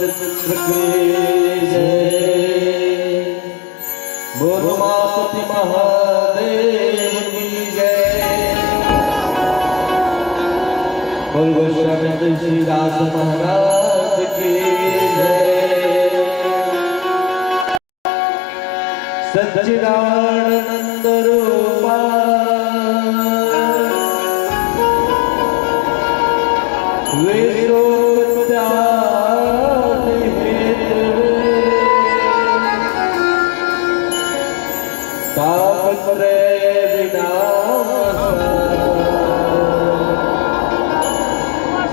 रामचंद्र की जय। बोल उमापति महादेव की जय। बोल गोस्वामी श्री दास महाराज की जय। सच्चिदानंद रूपा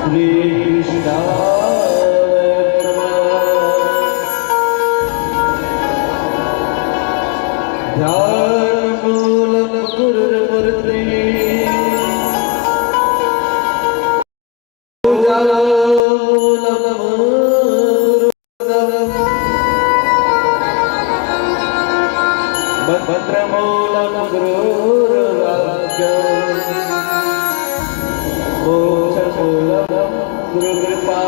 श्री कृष्ण ध्यान मूलम गुरुर्मूर्ति भद्रमूलम गुरुराज्ञं मोक्षमूलम गुरुकृपा।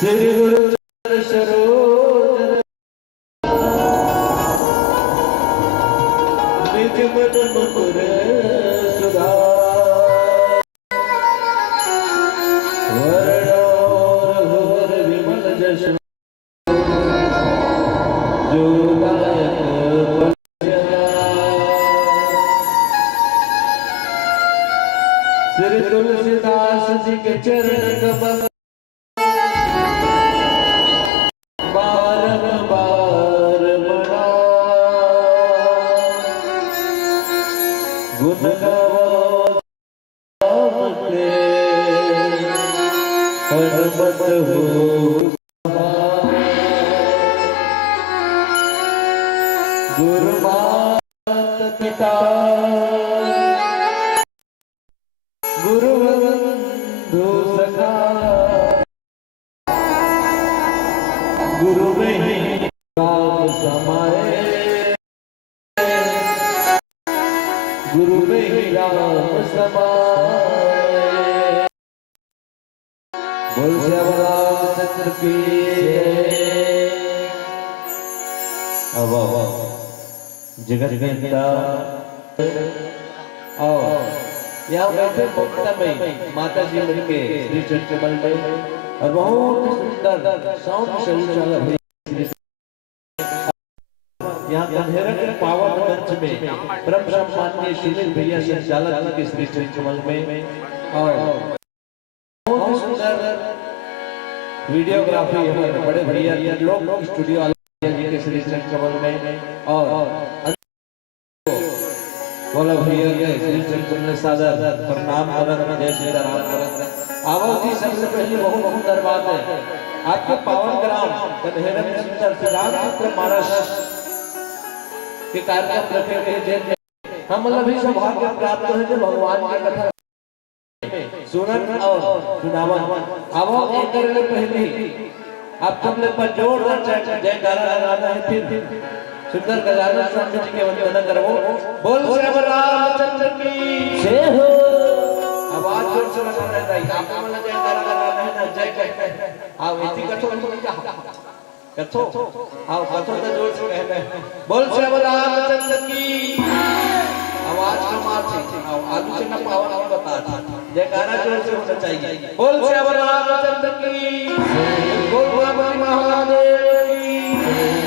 श्री गुरु सरोज निज मन मुकुर सुधा वर्णोर विमल जश श्री तुलसीदास जी के चरण कमल बारंबार बना गुण गावो आपके हनुमत हो गुरु माता पिता गुरु बंधु सखा गुरु में ही राम समाए गुरु में ही राम समाए। बोल श्याम रामचंद्र की जय। अब जगत गंगा और यहाँ बैठे मुक्ता में माता जी मिलके श्री चंद्रमल में और बहुत सुंदर साउंड शौचालय है। यहाँ अंधेरा के पावन मंच में परम सम्माननीय सुनील भैया संचालक जी के श्री चंद्रमल में और बहुत सुंदर वीडियोग्राफी हमारे बड़े भैया लोग स्टूडियो जी के श्री चंद्रमल में और बोलो भैया श्री चंद्रमल सादर प्रणाम करत जय श्री राम करत। आवती सबसे पहले बहुत सुंदर बात है आपके पावन ग्राम कन्हेरा में सुंदर श्री रामचंद्र महाराज के कार्यक्रम रखे गए जैसे हम अभी सौभाग्य प्राप्त है जो भगवान की कथा सुनन और सुनावन। अब एक करने पहले आप सब लोग पर जोरदार जयकारा लगाना है। फिर सुंदर गजानन स्वामी जी के वंदना करो। बोल श्याम रामचंद्र की जय हो। आवाज जोर से लगाना है आप वाला जयकारा लगाना है ना जय कह आओ इसी कथो कथो आओ कथो तो जोर से कहना है। बोल श्याम रामचंद्र की आवाज कम आती आओ आलू से ना पावन हम बता जयकारा जोर से होना चाहिए। बोल श्याम रामचंद्र की बोल बाबा महादेव की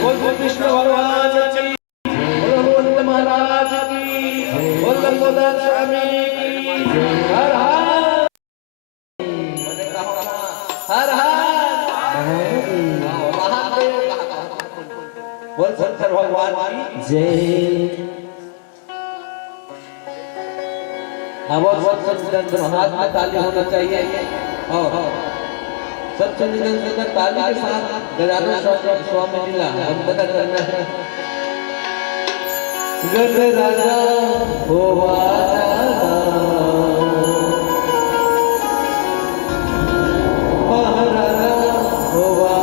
बोल कृष्ण भगवान की बोल हनुमंत महाराज की बोल लंबोदर स्वामी की हर हर हर महादेव बोल शंकर भगवान की जय। अब हाथ में ताली होना चाहिए और सब चंद्र ताली के साथ गजानन स्वामी जी का वंदना करना है। गज राजा होवा महाराजा होवा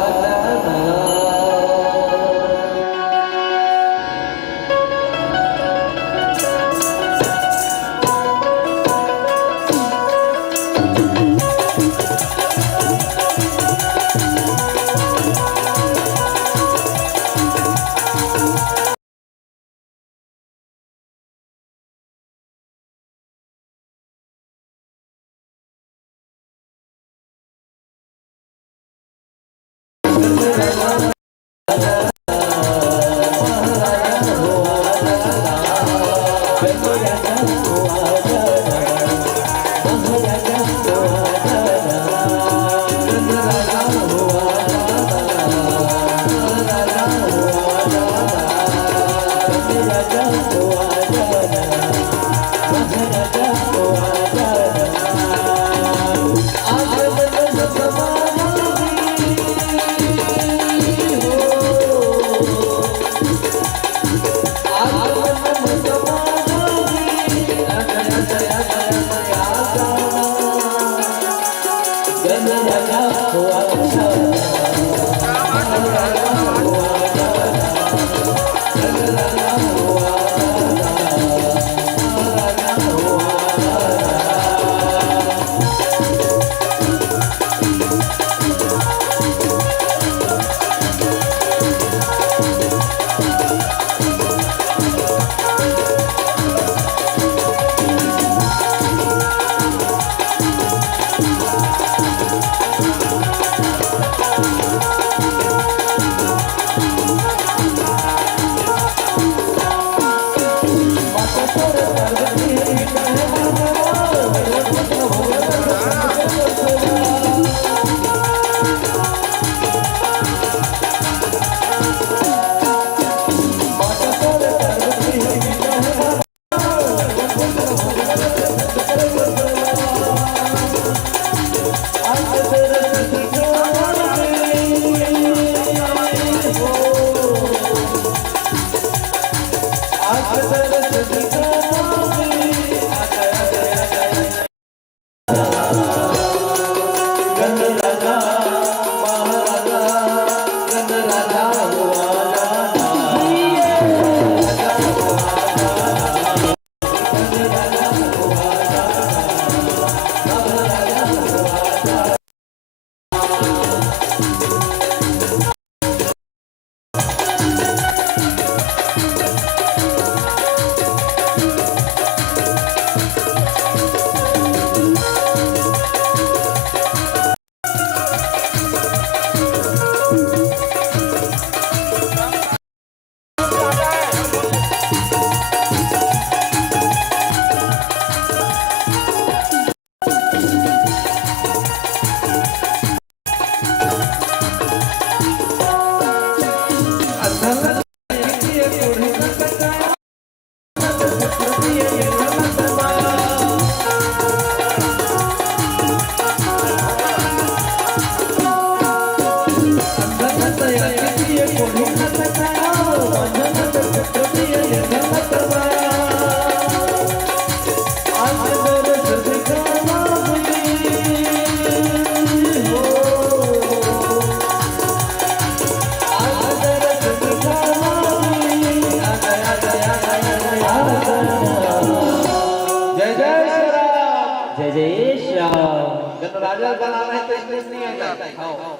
राजा बनाना है तो स्टेज नहीं आएगा,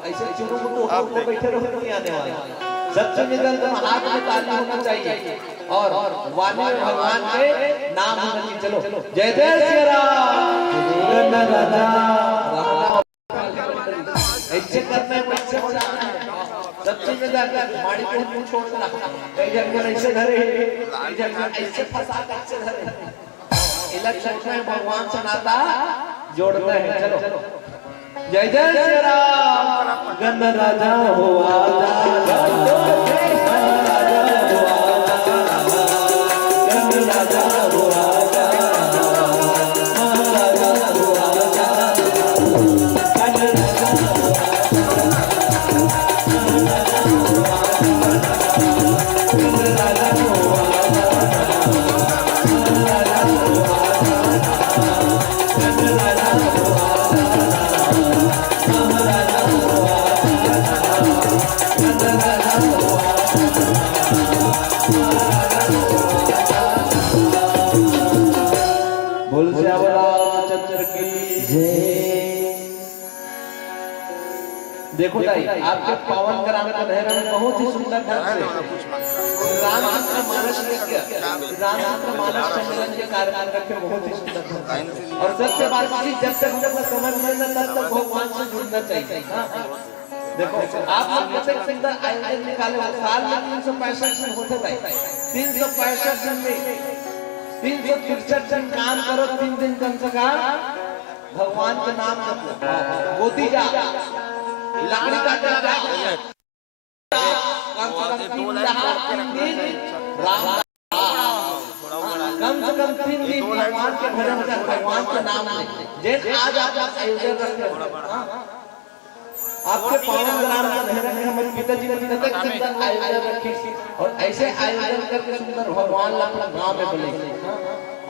ऐसे चुरू मुटू बैठे रहो नहीं आने वाला। सबसे निकल हाथ में ताली होना चाहिए और वाणी में भगवान के नाम होना चाहिए। चलो जय जय श्री राम। राजा ऐसे करना है, वैसे हो जाना है। सबसे निकल माड़ी को मुंह छोड़ना, कई जगह ऐसे धरे, कई जगह ऐसे फंसा कर ऐसे धरे। इलेक्शन में भगवान से नाता जोड़ते हैं। चलो जय जय श्री राम। गण राजा हो आजा, देखो भाई आपके पावन ग्राम का नहर में बहुत ही सुंदर ढंग से रामचंद्र मानस मानस सम्मेलन के कार्यक्रम रखे बहुत ही सुंदर ढंग से। और सबसे बात जब तक हम लोग समझ में न तब तक भगवान से जुड़ना चाहिए। देखो आप लोग कितने सुंदर आयोजन निकाले, साल में 365 दिन होते भाई, 365 दिन में 363 दिन काम करो, 3 दिन कम से कम भगवान के नाम जपो। गोदी जा लकड़ी काटे जा, कम से कम 3 दिन भगवान के भजन कर, भगवान के नाम ले। जैसे आज आप आयोजन रखे आपके पावन ग्राम का नहर में हमारे पिताजी ने तक सुंदर आयोजन रखी और ऐसे आयोजन करके सुंदर भगवान अपना गांव में बुलाए।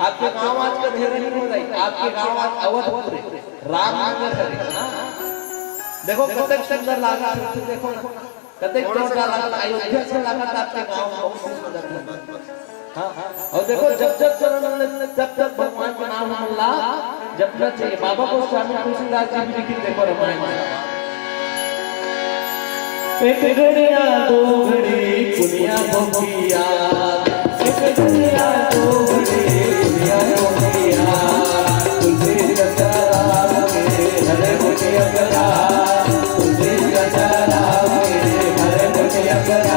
आपके गांव आज का नहर नहीं हो रही, आपके गांव आज अवध राम नगर है। देखो कतक सुंदर लागा, देखो कतक जोरदार लागा, अयोध्या से लागा आपके गांव बहुत सुंदर लगा। हाँ और देखो जब जब चरण में तब तब भगवान का नाम ला जपना चाहिए। बाबा को स्वामी तुलसीदास जी भी लिखी, देखो रामायण एक घड़िया दो घड़ी पुनिया भोगिया, एक घड़िया दो घड़ी पुनिया भोगिया, तुलसी चरा के हरे मुनिया करा, तुलसी चरा के हरे मुनिया करा।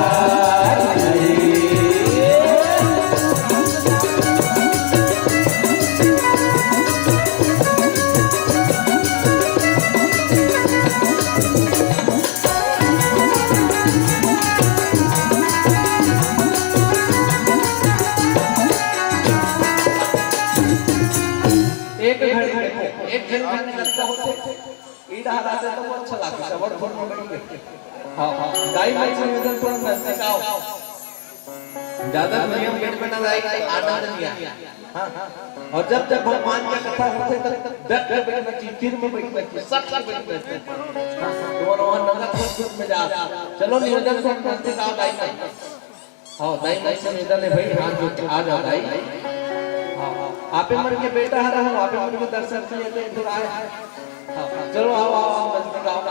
एक घड़ी खाने लगता होते ईड़ा हराते तो बहुत अच्छा लगता है। और फोन में बैठ हां दाई भाई से निवेदन थोड़ा नजदीक आओ, ज्यादा नियम गेट में ना जाए, आनंद नहीं आए। हां और जब जब भगवान की कथा होते तब डट के बैठना चाहिए, तीर में बैठना चाहिए, सच में बैठना चाहिए। तो वहां नगर खुद में जा चलो निवेदन से नजदीक आओ दाई भाई। हां दाई भाई से निवेदन है भाई, हाथ जोड़ के आ जाओ दाई। आपे मर के बेटा हरा हूं, आपे मर के दर्शन से लेते इधर आए। चलो आओ आओ नजदीक आओ।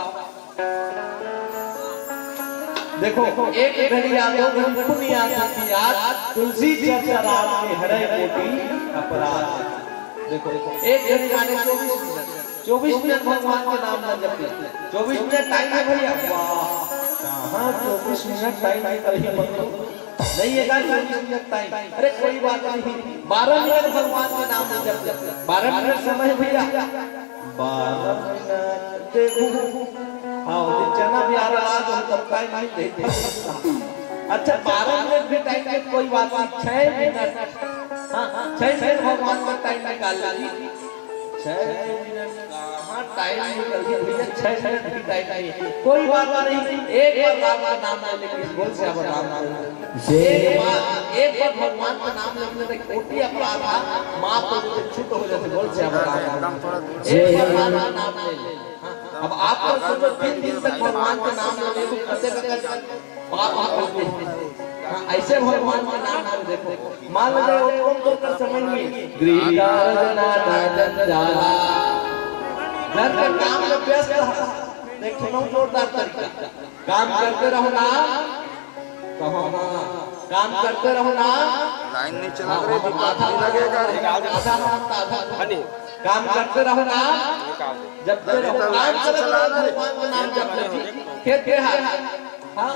देखो एक घड़ी आ दो घड़ी पुण्य आती याद, तुलसी चर्चा रात के हरे कोटि अपराध। देखो एक घड़ी आने 24 मिनट भगवान के नाम न जपते, 24 मिनट टाइम है भैया। वाह कहां 24 मिनट टाइम है, कहीं मतलब नहीं है गाड़ी 24 मिनट टाइम। अरे कोई बात नहीं, 12 मिनट भगवान के नाम में जप 12 मिनट समय भैया, 12 मिनट देखो। हाँ चना भी आ रहा है तो तब टाइम नहीं देते। अच्छा 12 मिनट भी टाइम है, कोई बात नहीं, 6 मिनट। हाँ 6 मिनट भगवान का टाइम निकाल लीजिए। 6 मिनट कहाँ टाइम निकल गया भैया, 6 मिनट भी टाइम नहीं, कोई बात नहीं। एक बार राम का नाम ले लेकिन बोल से अब राम एक बार भगवान का नाम लेने से कोटि अपराध माफ हो छूट हो जाते। बोल से अब राम एक बार नाम ले ले। अब आप सोचो 3 दिन तक भगवान का नाम ले तो कते पाप होते हैं। ऐसे भगवान का नाम नाम देखो, मान लो कौन तो कर समय में घर के काम में व्यस्त रहो, देखो जोरदार तरीका काम करते रहो ना, कहो ना काम करते रहो ना, लाइन नहीं चला रही आधा लगेगा, काम करते रहो ना, जब रहो काम करते रहो नाम जपते खेत के हाँ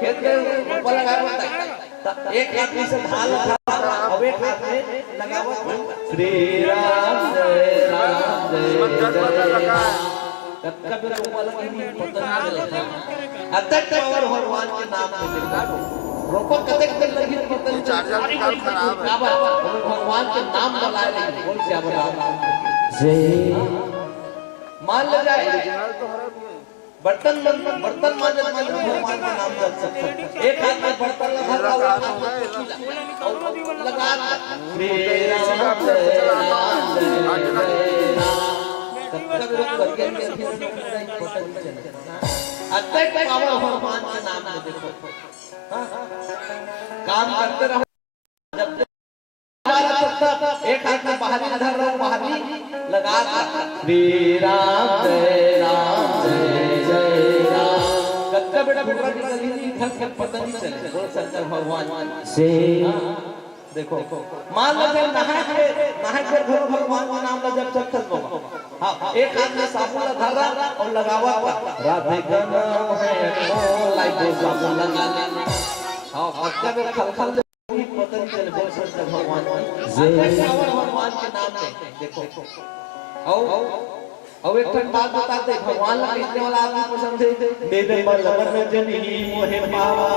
खेत के ऊपर लगा होता है, एक आदमी से ढाल अब एक हाथ में लगा हुआ श्री राम जय राम जय राम। कभी ऊपर लगी नहीं पता नहीं चलता अतक पावर भगवान के नाम पे देखा रोपा कतक तक लगी पता नहीं चलता। भगवान के नाम बुलाए नहीं बोल से जय मान ले जाए बर्तन मांजत भगवान का नाम जप सकते हैं। एक हाथ में बर्तन लगा हुआ लगा श्री राम जय राम जय राम तब लोग करके अतक पावर भगवान के नाम में देखो काम करते रहो। जब एक हाथ में बाहरी धर रहा हूं, बाहरी लगा श्री राम जय राम जय जय राम। कत्ता बेटा बेटा निकली घर से पता नहीं चले बोल शंकर भगवान से। देखो मान लो जब नहा के घर भगवान का नाम जब जब तक होगा। हां एक हाथ में साबुन धर रहा और लगावा राधे का नाम है ओ लाइक साबुन लगा ले। हां कत्ता बेटा खलखल पता नहीं चले बोल शंकर भगवान जय भगवान के नाम में देखो। और एक बात बताते भगवान का कितने वाला आदमी पसंद है मेरे मन में जनी मोहे पावा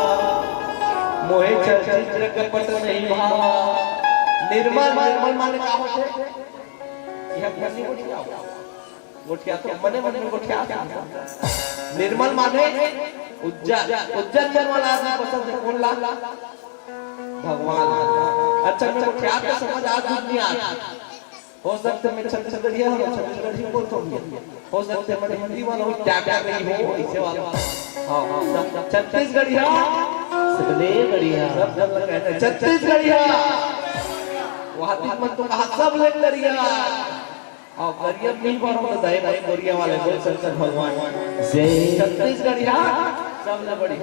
मोहे चित्र कपट नहीं भावा। निर्मल माने का होते यह फनी गोठिया तो मने मन में गोठिया। निर्मल माने उज्जैन वाला आदमी पसंद है कौन ला भगवान। अच्छा मैं गोठिया तो समझ आज दुनिया हो सकते मैं छत्तीसगढ़िया हूँ, छत्तीसगढ़ी बोलता हूँ, हो सकते मैं हिंदी वाला हूँ, क्या क्या रही हो ऐसे वाला। हाँ छत्तीसगढ़िया सबले बढ़िया सब लोग कहते हैं छत्तीसगढ़िया, वहाँ तक मत तो कहा सब लोग करिया और करिया नहीं पढ़ो तो दहे दहे गोरिया वाले बोल शंकर भगवान जय छत्तीसगढ़िया सब लोग बड़ी।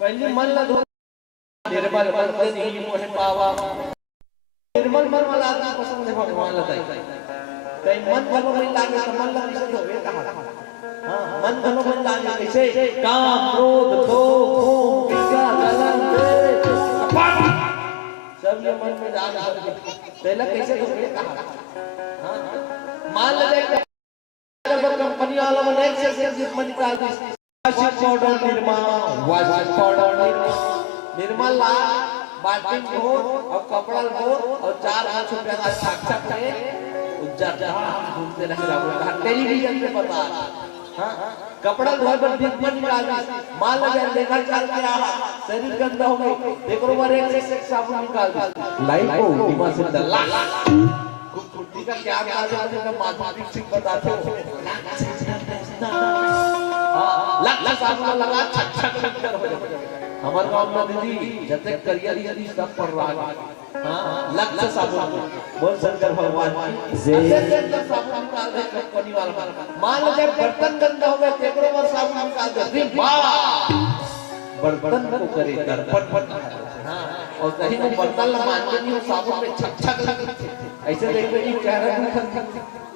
पहले मन ला धो निर्मल मन से नहीं मोहे पावा, निर्मल मन वाला आदमी पसंद है भगवान लताई कहीं मन भलो नहीं लागे तो मन लगे से होवे कहा। हां मन भलो मन लागे कैसे काम क्रोध लोभ ईर्ष्या जलन सब ये मन में जाग पहले कैसे होवे कहा। हां मान ले अगर कंपनी वाला में एक से मन निकाल दी washing powder Nirma, washing powder Nirma ला बाल्टी हो और कपड़ा हो और 4-5 रुपया का छक छक है उज्जर घूमते रहे रहा टेलीविजन पे बता। हां कपड़ा धोए पर दिखमन निकाल मान लगे लेखा चल के आ शरीर गंदा हो गई देखो बार एक से साबुन निकाल दी लाइफ को उल्टीमा से डला खूब फुर्ती का क्या आज का माधुरी सिंह बताते हो। हां लग साबुन लगा छक छक कर हो जाए हमारे गांव में दीदी जब तक करिया दीदी सब पर राग। हां लक्ष्य साबुन बोल शंकर भगवान जय साबुन निकाल दे कंपनी वाला मान ले बर्तन गंदा हो गया तेकरो बार साबुन निकाल दे वाह बर्तन को करे दर्पण। हां और कहीं वो बर्तन मान के नहीं साबुन पे छक छक ऐसे देख रही चेहरा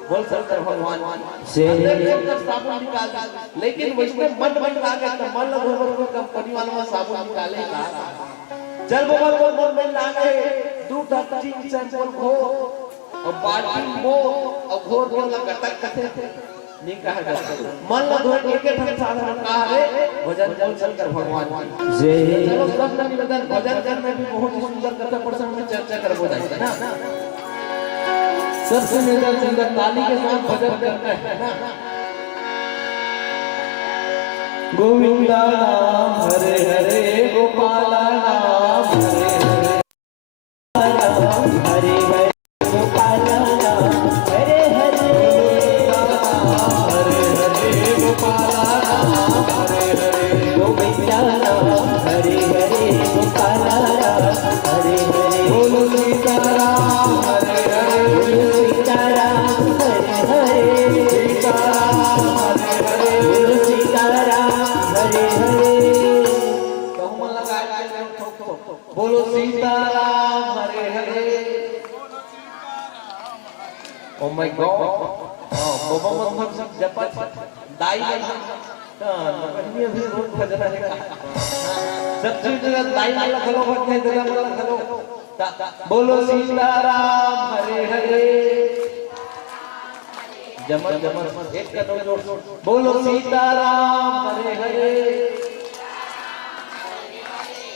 बोल शंकर भगवान साबुन निकाल दे लेकिन वैसे मन मन लागे तो मन लगो कंपनी वाला में साबुन निकाले चल बाबा को मन मन लागे दूध तीन सैंपल हो और बाल्टी हो और घोर घोर लगा टक कथे नहीं कहा जाता मन लगो एक एक साधारण कहा रे भजन बोल शंकर भगवान जय। चलो सब ना निवेदन भजन करने में बहुत ही सुंदर कथा प्रसंग में चर्चा करबो जाए ना सबसे सुंदर ताली के साथ भजन करना है ना। गोविंदा नाम हरे हरे गोपाला नाम हरे हरे हरे हरे गोपाला नाम हरे हरे हरे हरे गोपाला नाम हरे हरे गोविंदा नाम हरे हरे गोपाला नाम हरे हरे बोलो सीताराम हरे हरे सीताराम हरे हरे सीताराम हरे हरे सीताराम हरे हरे तो मन लगा बोलो Sitaram Hare Hare. Oh my God हां बाबा मन सब जपत दाई हां नबी अभी रोज भजन है सब चीज दाई वाला खलो भजन है वाला खलो बोलो सीताराम हरे हरे जमन जमन एक कदम जोड़ बोलो सीताराम हरे हरे।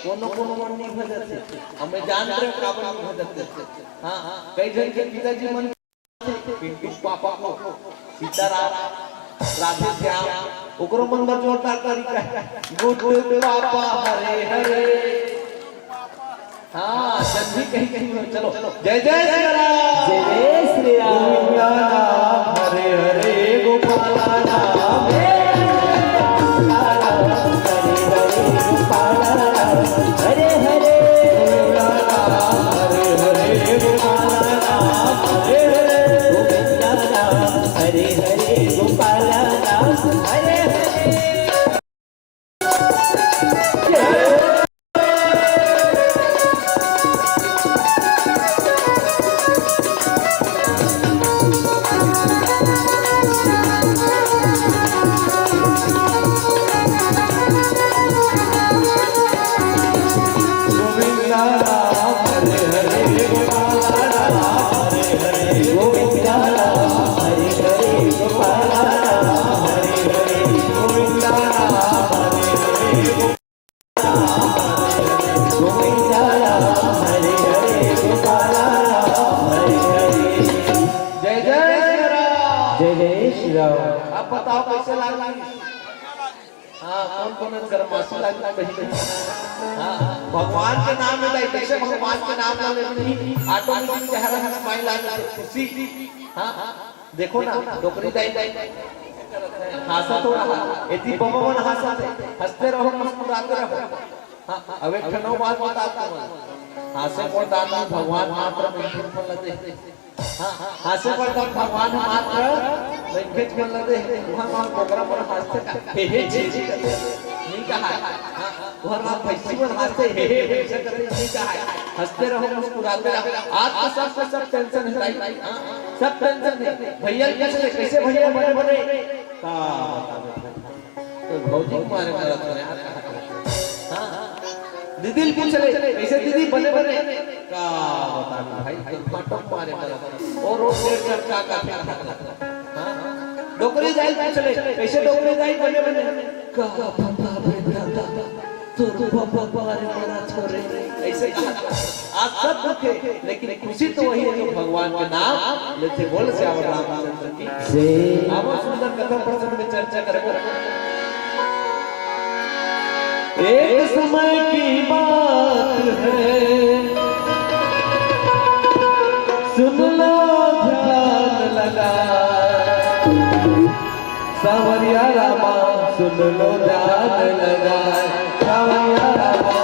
कोनो कोनो मन नहीं भजते हमें जान रहे काबल नहीं भजते। हां कई जन के पिताजी मन पिंटू पापा को सीताराम राधे श्याम ओकरो मन में जोरदार तरीका गुड पापा हरे हरे। हां जल्दी कहीं कहीं चलो जय जय श्री राम जय जय श्री राम गोविंदा नाम हरे हरे गोपाला नाम हरे हरे गोपाला नाम हरे हरे गोविंदा नाम हरे हरे गोपाला नाम हरे हरे गोविंदा नाम हरे हरे गोपाला नाम हरे हरे गोविंदा नाम हरे हरे गोपाला नाम हरे हरे गोविंदा नाम हरे हरे गोपाला नाम हरे हरे गोविंदा नाम हरे हरे गोविंदा नाम हरे हरे गोपाला नाम हरे हरे जय जय श्री राम। जय जय श्री राम। अब बताओ कैसे लगा हाँ कौन कौन गरमासी लागला बही हाँ भगवान के नाम में लाई जैसे भगवान के नाम ना लेनी ऑटोमेटिक चेहरा में स्माइल आ जाती खुशी हाँ देखो ना डोकरी दाई हंसा तो रहा यदि भगवान हंसा हंसते रहो मुस्कुराते रहो हाँ अब एक ठनो बात बताता हूँ हास्य को दान भगवान मात्र में लगे हाँ हास्य को दान भगवान मात्र लंकेज में लगे वहाँ प्रोग्राम पर हास्य हे नहीं कहा वहाँ फेस्टिवल हास्य हे नहीं कहा हंसते रहो मुस्कुराते रहो आज तो सब टेंशन है सब टेंशन है भैया कैसे भैया बड़े बड़े तो भौजी मारे मारा हाँ दीदी पूछ ले ऐसे दीदी बने बने का बता भाई फाटक मारे और चर्चा का हां डोकरी जाई पूछ ले कैसे डोकरी जाई बने बने का पापा बेटा तोर पापा मारे मारा छोरे ऐसे आज सब दुखे लेकिन खुशी तो वही है जो भगवान के नाम लेते बोल से आवर रामचंद्र की से अब सुंदर कथा प्रसंग में चर्चा करेंगे एक समय की बात है सुन लो ध्यान लगा सावरिया रामा सुन लो ध्यान लगा सावरिया रामा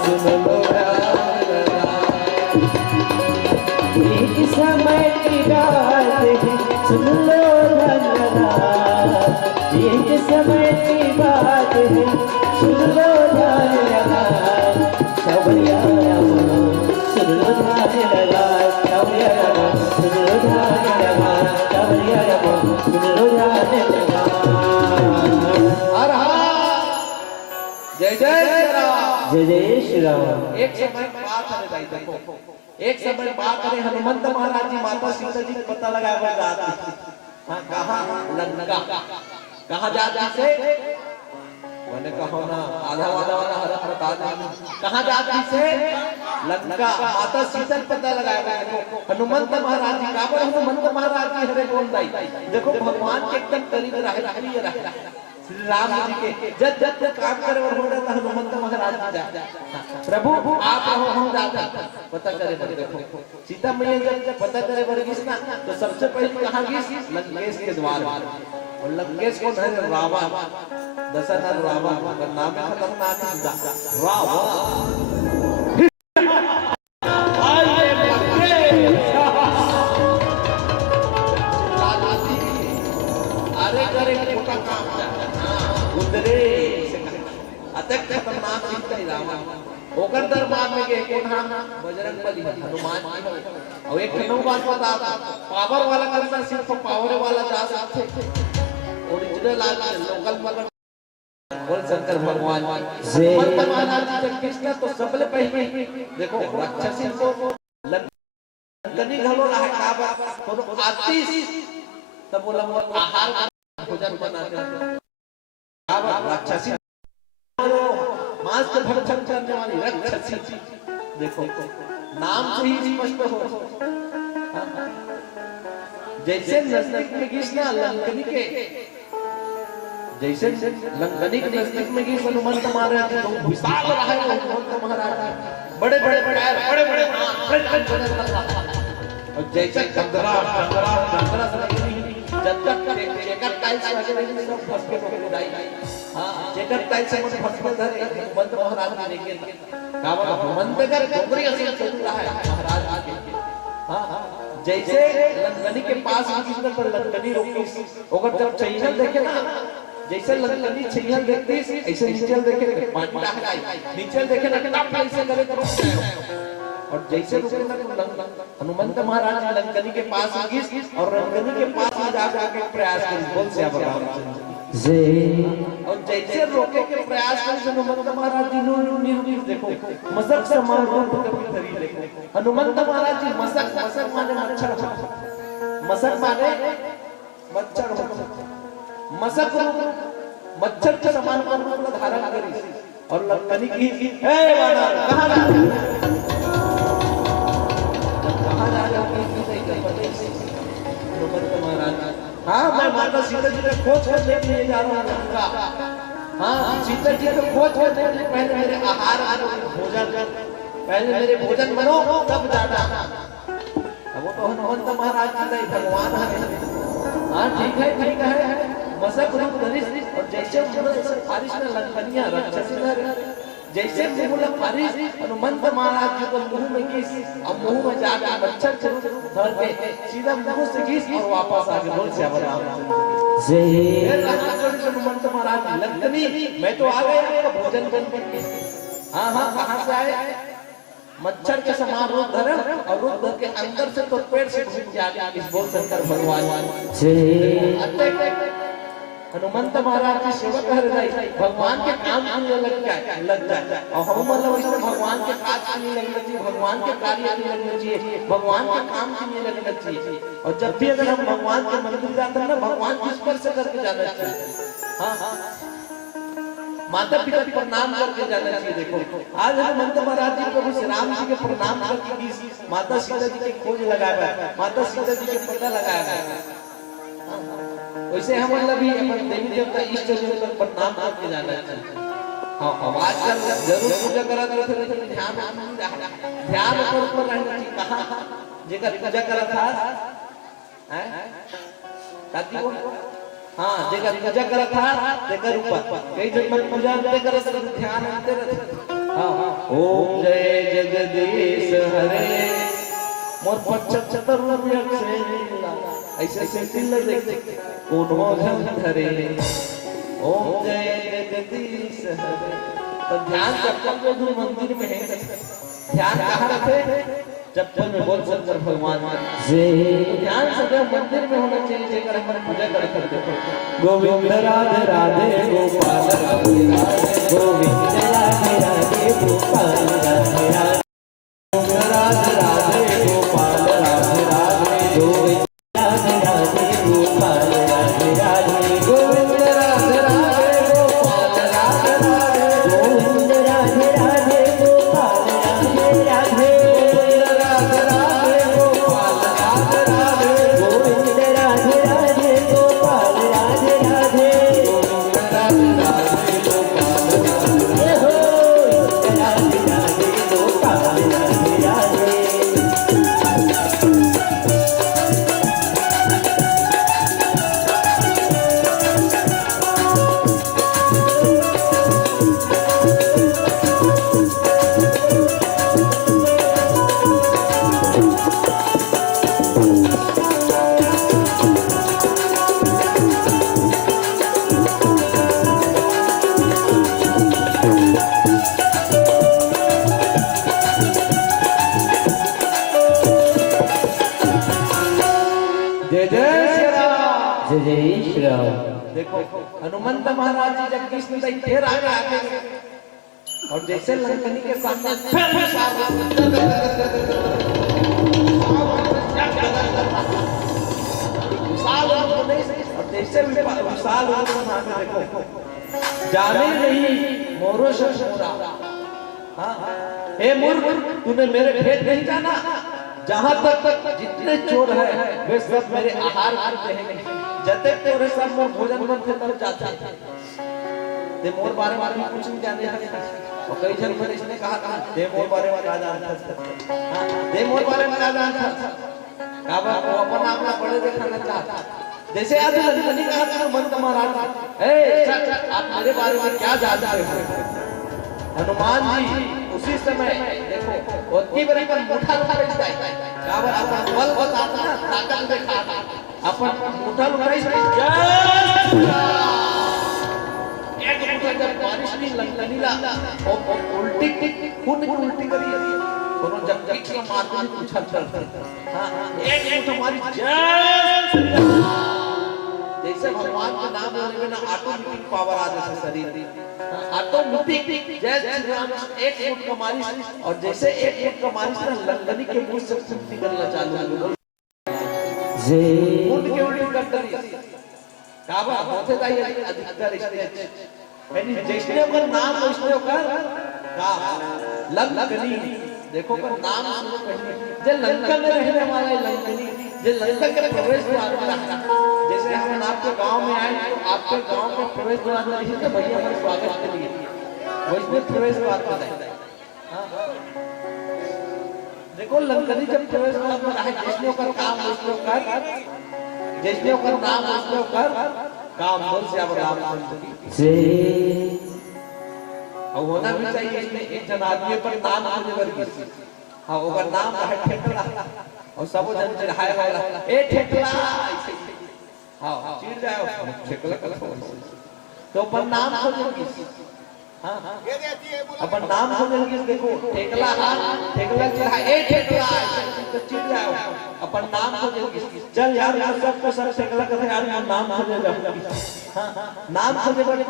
सुन लो ध्यान लगा एक समय की बात है सुन लो ध्यान लगा एक समय की बात है सुन लो ध्यान लगा सावरिया रामा सुन लो ध्यान लगा सावरिया रामा सुन लो ध्यान लगा सावरिया रामा सुन लो ध्यान लगा हर हर जय जय श्री राम जय जय श्री राम एक समय बात है भाई देखो एक समय बात करे हनुमंत महाराज जी माता सीता जी को पता लगा वो जाती हाँ कहाँ लंका कहाँ जाती से मैंने कहा ना आधा वाला वाला हर बता दे कहाँ जाती से लंका माता सीता को पता लगाया देखो हनुमंत महाराज जी का हनुमंत महाराज जी हरे बोल दाई देखो भगवान के एकदम करीब रहे श्री राम जी के जब जब काम करे और हो रहा था हनुमंत महाराज जी जा प्रभु आप रहो हम जाता पता करे पर देखो सीता मैया जब पता करे पर किसना तो सबसे पहले कहां गई लंकेश के द्वार और लंकेश को है रावण दशरथ रावण का नाम है खतरनाक रावण अरे करे मोटा काम उतरे अतक खतरनाक सीता रावण ओकर दरबार में गए कौन हां बजरंगबली हनुमान जी और एक नौ बात बता पावर वाला करना सिर्फ पावर वाला जा सकते ओरिजिनल लोकल मगर बोल शंकर भगवान महाराज जब कृष्ण तो सबले पहले देखो राक्षसी को लंकनी घलो रहा का तो आती तब बोला आहार भोजन बनाते अब राक्षसी मांस के भक्षण करने वाली राक्षसी देखो नाम से ही स्पष्ट हो जैसे नजदीक में कृष्ण लंकनी के जैसे लंकनी के नजदीक में गई हनुमंत महाराज तो विशाल रहा है हनुमंत महाराज बड़े बड़े पैर बड़े बड़े और जैसे कंदरा जब तक चेकर टाइल्स लगे रहेंगे सब फंस के उड़ाई हां चेकर टाइल्स से मन फंस के धरे हनुमंत महाराज ने लेके कावा हनुमंत का डोकरी असल चल रहा है महाराज आके हां जैसे लंकनी के पास कृष्ण पर लंकनी रोकी अगर जब चैनल देखे ना जैसे लंकनी चैनल देखती ऐसे नीचे देखे पानी डाल नीचे देखे ना टप ऐसे करे तो रुक जाए और जैसे रुके ना हनुमंत महाराज लंकनी के पास गए और लंकनी के पास जा के प्रयास कर बोल से अब रामचंद्र और जैसे रोके के प्रयास कर हनुमंत महाराज जी निर्वीर देखो मसक समान रूप कभी धरी देखो हनुमंत महाराज जी मसक माने मच्छर मसक माने मच्छर मसक मच्छर के समान रूप धारण करी और लंकनी की ए वानर कहां जा हाँ मैं माता सीता जी ने खोज कर देख लिए जा रहा हूँ लंका हाँ सीता जी को खोज पहले मेरे आहार भोजन पहले मेरे भोजन बनो तब जाना। अब वो तो हनुमंत महाराज जी का भगवान है। हाँ ठीक है मसक रूप धरिस और जैसे फारिस में लंकनिया राक्षसी जैसे मुंह फारिस हनुमंत महाराज जी को मुंह में घिस और मुंह में जाकर मच्छर से धर के सीधा मुंह से घिस और वापस आके बोल से हनुमंत महाराज लंकनी मैं तो आ गया आपका भोजन करके। हाँ कहाँ से आए? मच्छर के समान रूप धरे और रूप धर के अंदर से तो पेड़ से घुस गया इस बोल शंकर भगवान हनुमंत महाराज की सेवा कर रही भगवान के काम करने लग जाए और हम मतलब इसमें भगवान के काज करने लगना चाहिए, भगवान के कार्य करने लगना चाहिए, भगवान के काम करने लगना चाहिए। और जब भी अगर हम भगवान के मंदिर जाते हैं ना भगवान की स्पर्श करके जाना चाहिए। हाँ माता पिता को प्रणाम करके जाना चाहिए। देखो आज हनुमंत महाराज जी प्रभु श्री राम जी के प्रणाम करके माता सीता जी के खोज लगाया, माता सीता जी के पता लगाया। वैसे हम मतलब भी देवी देवता इष्ट देवता को प्रणाम करके जाना चाहिए। हाँ आजकल जरूर पूजा करा थे लेकिन ध्यान ऊपर रहना चाहिए। कहाँ जेकर पूजा करा था हैं ताकि वो हाँ जेकर पूजा करा था जेकर ऊपर कई जन मन पूजा करे तो ध्यान आते रहते। हाँ ओम जय जगदीश हरे मोर पचहत्तर ऐसे सिलसिला देखते कोनो जन धरे ओम जय जगदीश हरे। तो ध्यान चप्पल जो मंदिर में है ध्यान कहाँ रखे? चप्पल में बोल शंकर भगवान ध्यान सब मंदिर में होना चाहिए जेकर हम पूजा करते। गोविंद राधे राधे गोपाल राधे राधे गोविंद राधे राधे गोपाल राधे राधे राधे राधे गोपाल राधे राधे गोविंद राधे राधे गोपाल राधे राधे गोविंद राधे राधे गोपाल राधे राधे गोविंद राधे राधे गोपाल राधे राधे गोविंद राधे राधे गोपाल राधे राधे जय जय श्री राम। देखो हनुमंत महाराज जी जब कृष्ण से ढेर आगे और जैसे लंकनी के सामने जैसे विशाल देखो जाने नहीं मोरो से मोरा। हाँ हे मूर्ख तूने मेरे भेद नहीं जाना। जहाँ तक जितने चोर है वे सब मेरे आहार करते हैं। जते तोरे सब मोर भोजन मन से तर जाता है। दे मोर बारे में कुछ नहीं जाने और कई जन मैंने इसने कहा दे मोर बारे में राजा हां दे मोर बारे में राजा काबा को अपन आपला बड़े दिखाना चाहता। जैसे आज लंकनी कहा था हनुमंत महाराज ए आप मेरे बारे में क्या जानते हो? हनुमान जी उसी समय देखो ओती बरे पर मुठा उठाई काबर अपन बल बताता ना ताकत दिखाता अपन मुठा उठाई एक मुठा जब बारिश में लंकनीला और उल्टी खून की उल्टी करी दोनों जब किसी मारने की उछल चलता। हां एक मुठा मारी जय जैसे भगवान का नाम लेने में ऑटोमेटिक पावर आ जाए शरीर ऑटोमेटिक जय श्री राम एक मुठ का मारिश और जैसे एक मुठ का मारिश ना लंकनी के मुंह से खून निकलना चालू हो जय खून के उल्टी कर दी काबा होते जाइए अधिकतर इसलिए यानी जैसे का नाम उसने का लंकनी देखो का नाम सुनो पहले जे लंका में रहने वाला है लंकनी जे लंका के प्रवेश द्वार पर है। जैसे हम आपके गांव में आए तो आपके गांव के प्रवेश द्वार पर ही तो भैया हमारे स्वागत के लिए वैसे प्रवेश द्वार पर है। देखो लंकनी जब प्रवेश द्वार पर है जिसने का काम उसने कर जिसने का नाम उसने कर काम बोल से अब राम जय और होना भी चाहिए इसमें एक जन आदमी पर नाम होने वर्गी हाँ ओकर नाम है ठेकला और सब जन चिढ़ाए वाला ए ठेकला ऐसे हाँ चिढ़ जाए ठेकला का तो अपन नाम खोजेंगे हाँ अपन नाम खोजेंगे देखो ठेकला हाँ ठेकला चिढ़ाए ए ठेकला तो चिढ़ जाए अपन नाम खोजेंगे चल यार सबको सब ठेकला कहते यार नाम खोजेगा हाँ नाम खोजे बड़े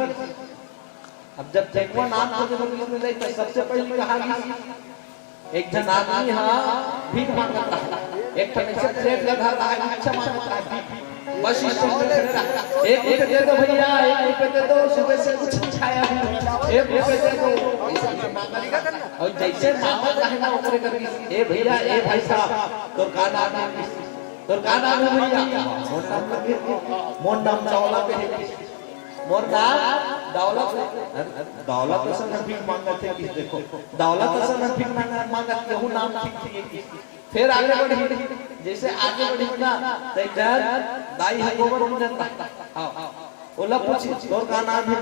अब जब ठेकुआ नाम खोजे बड़े तो सबसे पहले कहा एक जन आदमी हाँ भीख मांगता रहा एक ठने से प्लेट लगा रहा है अच्छा मांगता है बस इस एक रुपए दे दो भैया एक रुपए दे दो सुबह से कुछ खाया हूं एक रुपए दे दो और जैसे मांगता रहे ना ओकरे करके ए भैया ए भाई साहब तो का नाम है भैया मोर नाम चावला पे है मोर नाम दौलत असन भीख मांगा थे किस देखो दौलत असन भीख मांगा केहू नाम ठीक थी फिर आगे बढ़ी जैसे आगे बढ़ी ना तो इधर दाई है गोबर मुंडन हां ओला पूछी तोर का नाम है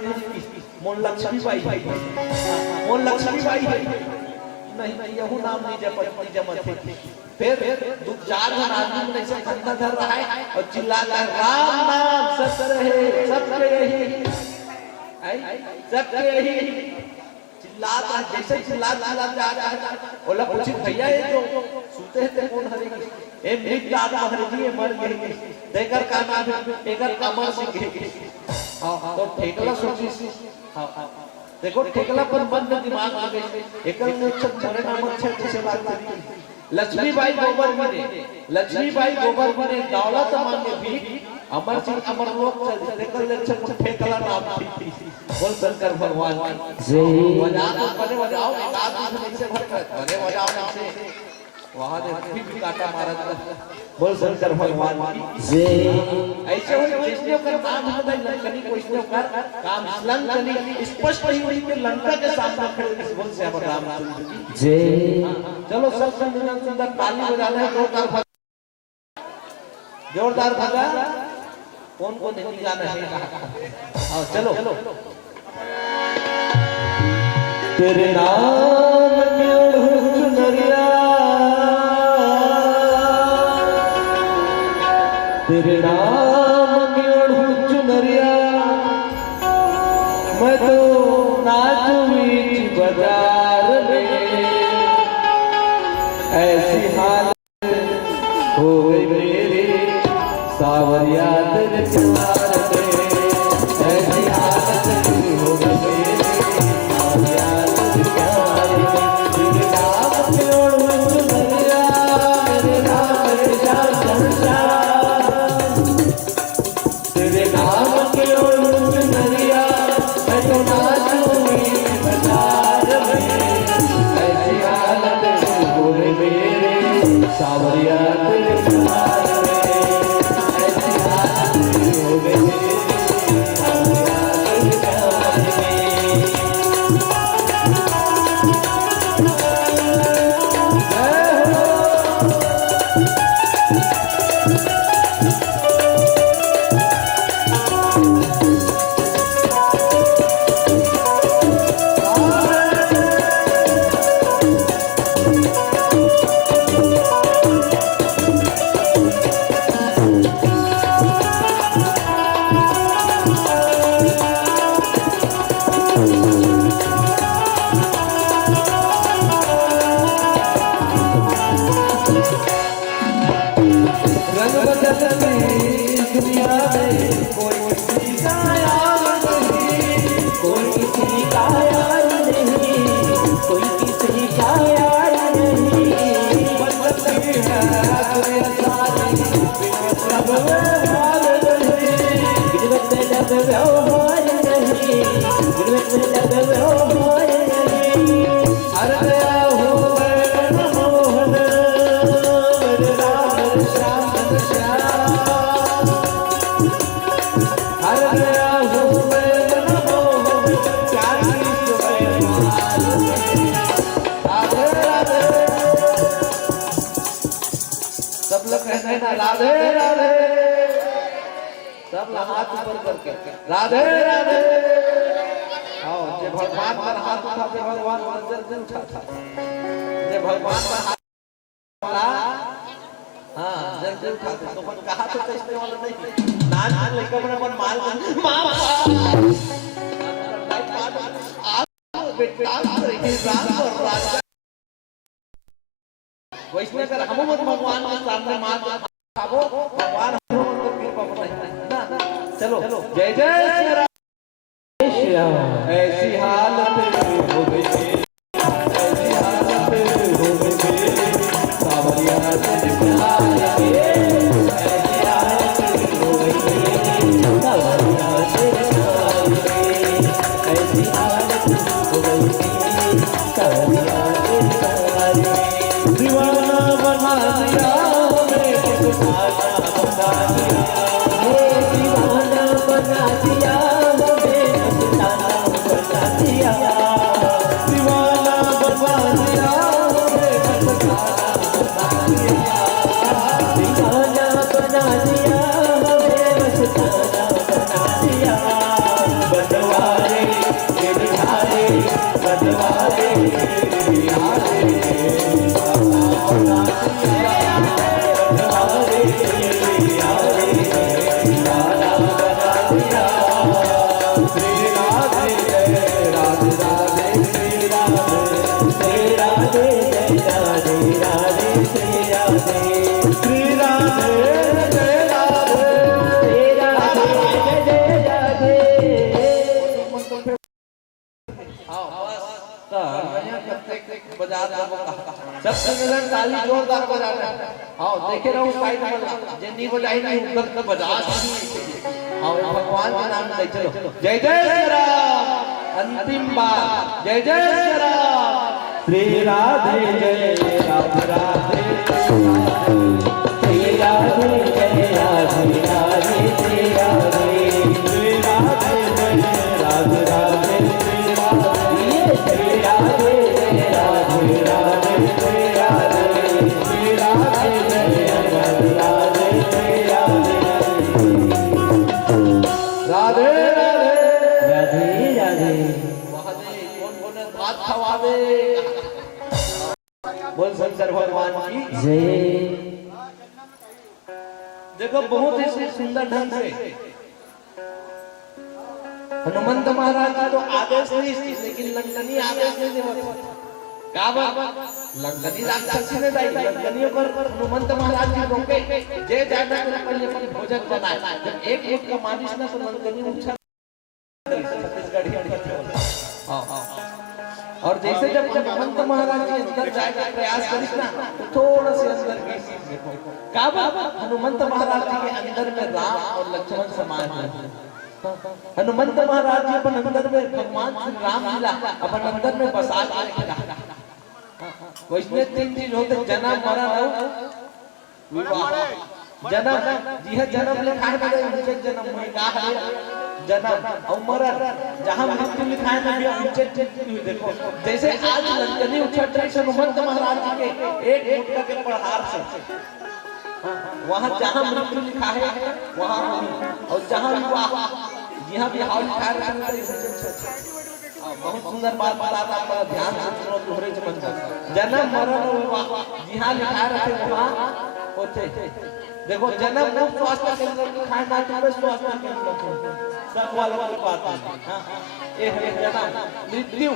मोन लक्ष्मी बाई मोन लक्ष्मी बाई है नहीं यहू नाम नहीं जपती जमत थे फिर दो चार जन आदमी में ऐसे खंडा धर रहा है और चिल्लाता राम नाम सत्य है सत्य यही सत्य यही चिल्लाता जैसे चिल्लाता जा रहा है बोला पूछी भैया ये जो सुते हैं कौन हरेगी ए मृत दादा हरेगी ये मर गई देकर का नाम है देकर अमर सिंह हां तो ठेकला सोची हां देखो ठेकला पर बंद दिमाग आ गई एकल में छोरे नाम अच्छे से बात करी लक्ष्मीबाई गोबर ने दौलत मांगे भीख अमर सिंह अमर लोक चल देखल ले ठेकला नाम थी बोल शंकर भगवान जय बजाओ बड़े बजाओ एक आदमी से भर कर बड़े बजाओ से वहां दे भी काटा मारा बोल शंकर भगवान जय ऐसे हो जिसने का नाम होता है लंकनी को इसने कर काम लंकनी स्पष्ट ही हुई कि लंका के सामने खड़े इस बोल से अब राम जय चलो सब सुंदर ताली बजाना है जोरदार भगा कौन कौन नहीं गाना है आओ चलो तेरे नाम क्यों चुनरिया तेरे नाम क्यों चुनरिया मैं तो नाचूं बीच बाजार में ऐसी हालत हो गई मेरी सावरिया तेरे प्यार में ऐसी हालत हो गई मेरी सावरिया तेरे प्यार में तेरे नाम क्यों चुनरिया मेरे नाम तेरा संसार तेरे नाम क्यों चुनरिया मैं तो नाचूं बीच बाजार में ऐसी हालत हो गई मेरी सावरिया तेरे प्यार में ऐसी हालत हो गई मेरी सावरिया तेरे प्यार में रंग बदलती दुनिया में कोई किसी का यार नहीं कोई किसी का यार नहीं कोई किसी का यार नहीं बदलती है दुनिया सारी सब व्यवहार नहीं गिरवत लब व्यवहार नहीं गिरवत लब व्यवहार नहीं हर गया हूँ मैं मोहन मेरे राम श्याम कहना राधे राधे, सब हाथ ऊपर करके राधे राधे। आओ जे भगवान पर हाथ उठाते भगवान नजर से उठाता, जे भगवान पर हाथ हाँ जल्दी उठाते तो मन कहा तो इसने वाला नहीं नाच लेकर अपना मन माल मां वैष्णव कर हम मत भगवान के सामने मार खाबो भगवान हम तो कृपा बनाए। चलो जय जय श्री राम। ऐसी हालत हो गई, ऐसी हालत हो गई सावरिया से प्यार के, ऐसी हालत हो गई सावरिया से प्यार के, ऐसी हालत हो गई सावरिया से प्यार के। दीवाना बना दिया हमें दीवाना बना दिया, हे दीवाना बना दिया सबसे मिलन ताली जोरदार बजाना। आओ देखे रहो साइड में जे नहीं बजाई नहीं उधर तक बजा नहीं। आओ भगवान का नाम ले चलो जय जय श्री राम। अंतिम बार जय जय श्री राम। श्री राधे जय राधे राधे, श्री राधे जय राधे राधे, श्री राधे श्री राधे जय राधे राधे, श्री राधे श्री राधे जय राधे राधे, श्री राधे श्री राधे जय राधे राधे, श्री राधे राधे राधे राधे। महादेव कौन कौन भात खवावे, बोल शंकर भगवान की जय। देखो बहुत ही सुंदर ढंग से हनुमंत महाराज का तो आदेश नहीं, लेकिन लंकनी आदेश नहीं देते। लंकनी राक्षसी ने दाई लंकनियों पर हनुमंत महाराज जी रोके जे जाना के पहले अपन भोजन बनाए। जब एक एक का मानिस ना तो लंकनी उछल छत्तीसगढ़ी हां और जैसे जब हनुमंत महाराज जी अंदर जाने का प्रयास करिस ना तो थोड़ा से अंदर की काबा हनुमंत महाराज जी के अंदर में राम और लक्ष्मण समान है। हनुमंत महाराज जी अपन अंदर में भगवान श्री राम लीला अपन अंदर में बसा के रखा। वैष्णव तीन चीज होते जन्म मरण और विवाह। जन्म जी है जन्म लिखा है मेरे उनके जन्म में का है जन्म और मरण, जहां मृत्यु लिखा है ना उनके हुई। देखो जैसे आज लंकनी उछट रही हनुमंत महाराज जी के एक मुक्का के प्रहार से, वहां जहां मृत्यु लिखा है वहां और जहां विवाह जहां विवाह लिखा है। बहुत सुंदर बात बताता है, ध्यान से सुनो दोहरे से मत। जन्म मरण और विवाह जहां लिखा है वहां होते। देखो जन्म मुक्त स्वास्थ्य केंद्र लिखा है ना तो स्वास्थ्य केंद्र सब वाला बात है। हां ये है जन्म। मृत्यु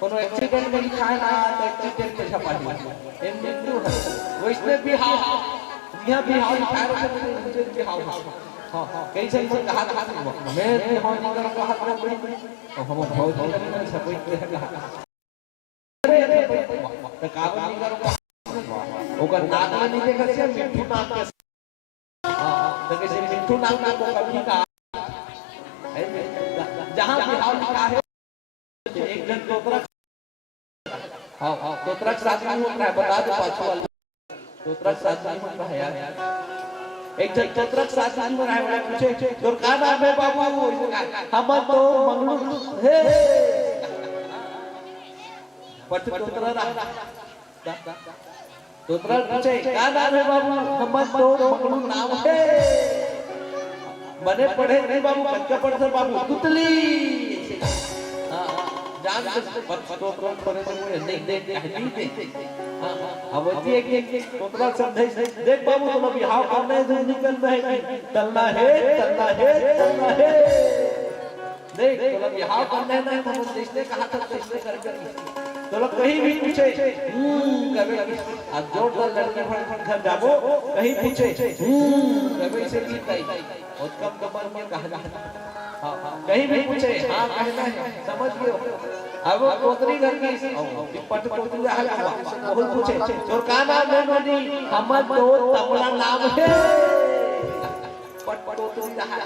कोनो एक्सीडेंट में लिखा है ना तो एक्सीडेंट के छपा है ये मृत्यु है। वैष्णव विवाह यहां विवाह लिखा है मुझे विवाह हां कैसे मन कहा मैं हां निकर कहा और हम बहुत ही सब कोई कहा तो काबू निकर ओकर नाम नहीं देखा से मिठू नाम के हां तो कैसे मिठू नाम को कभी का जहां विवाह लिखा है एक जन तोत्रक हां तोत्रक शादी होता है बता दो पाछू वाला तोत्रक शादी होता है यार। एक जन तोत्रक शादी में आए वाला पूछे तोर का नाम है बाबू, हम तो मंगलू हे पट तोत्रा तोतरा पूछे क्या नाम है बाबू? हमर तो मगनू नाम है। बने पढ़े नहीं बाबू, कच्चा पढ़े बाबू तुतली। हाँ जान तोतरा पढ़े तो मुझे नहीं दे। हाँ अब होती है कि तोतरा समझे देख बाबू तुम अभी हाव करने से निकल रहे तलना है तलना है तलना है। देख तुम अभी हाव करने नहीं तो हम इसने कहा था तो इसने कर तो लोग कहीं भी पूछे कभी अब जोर जोर लड़के घर जाबो कहीं पूछे कभी से की कही और कम कमर में कहा कहीं भी पूछे हाँ कहना है समझ लियो। अब तोतरी घर की पट टोकरी रहा बहुत पूछे और का नाम है मोदी? हमर तो तबला नाम है। पट टोकरी रहा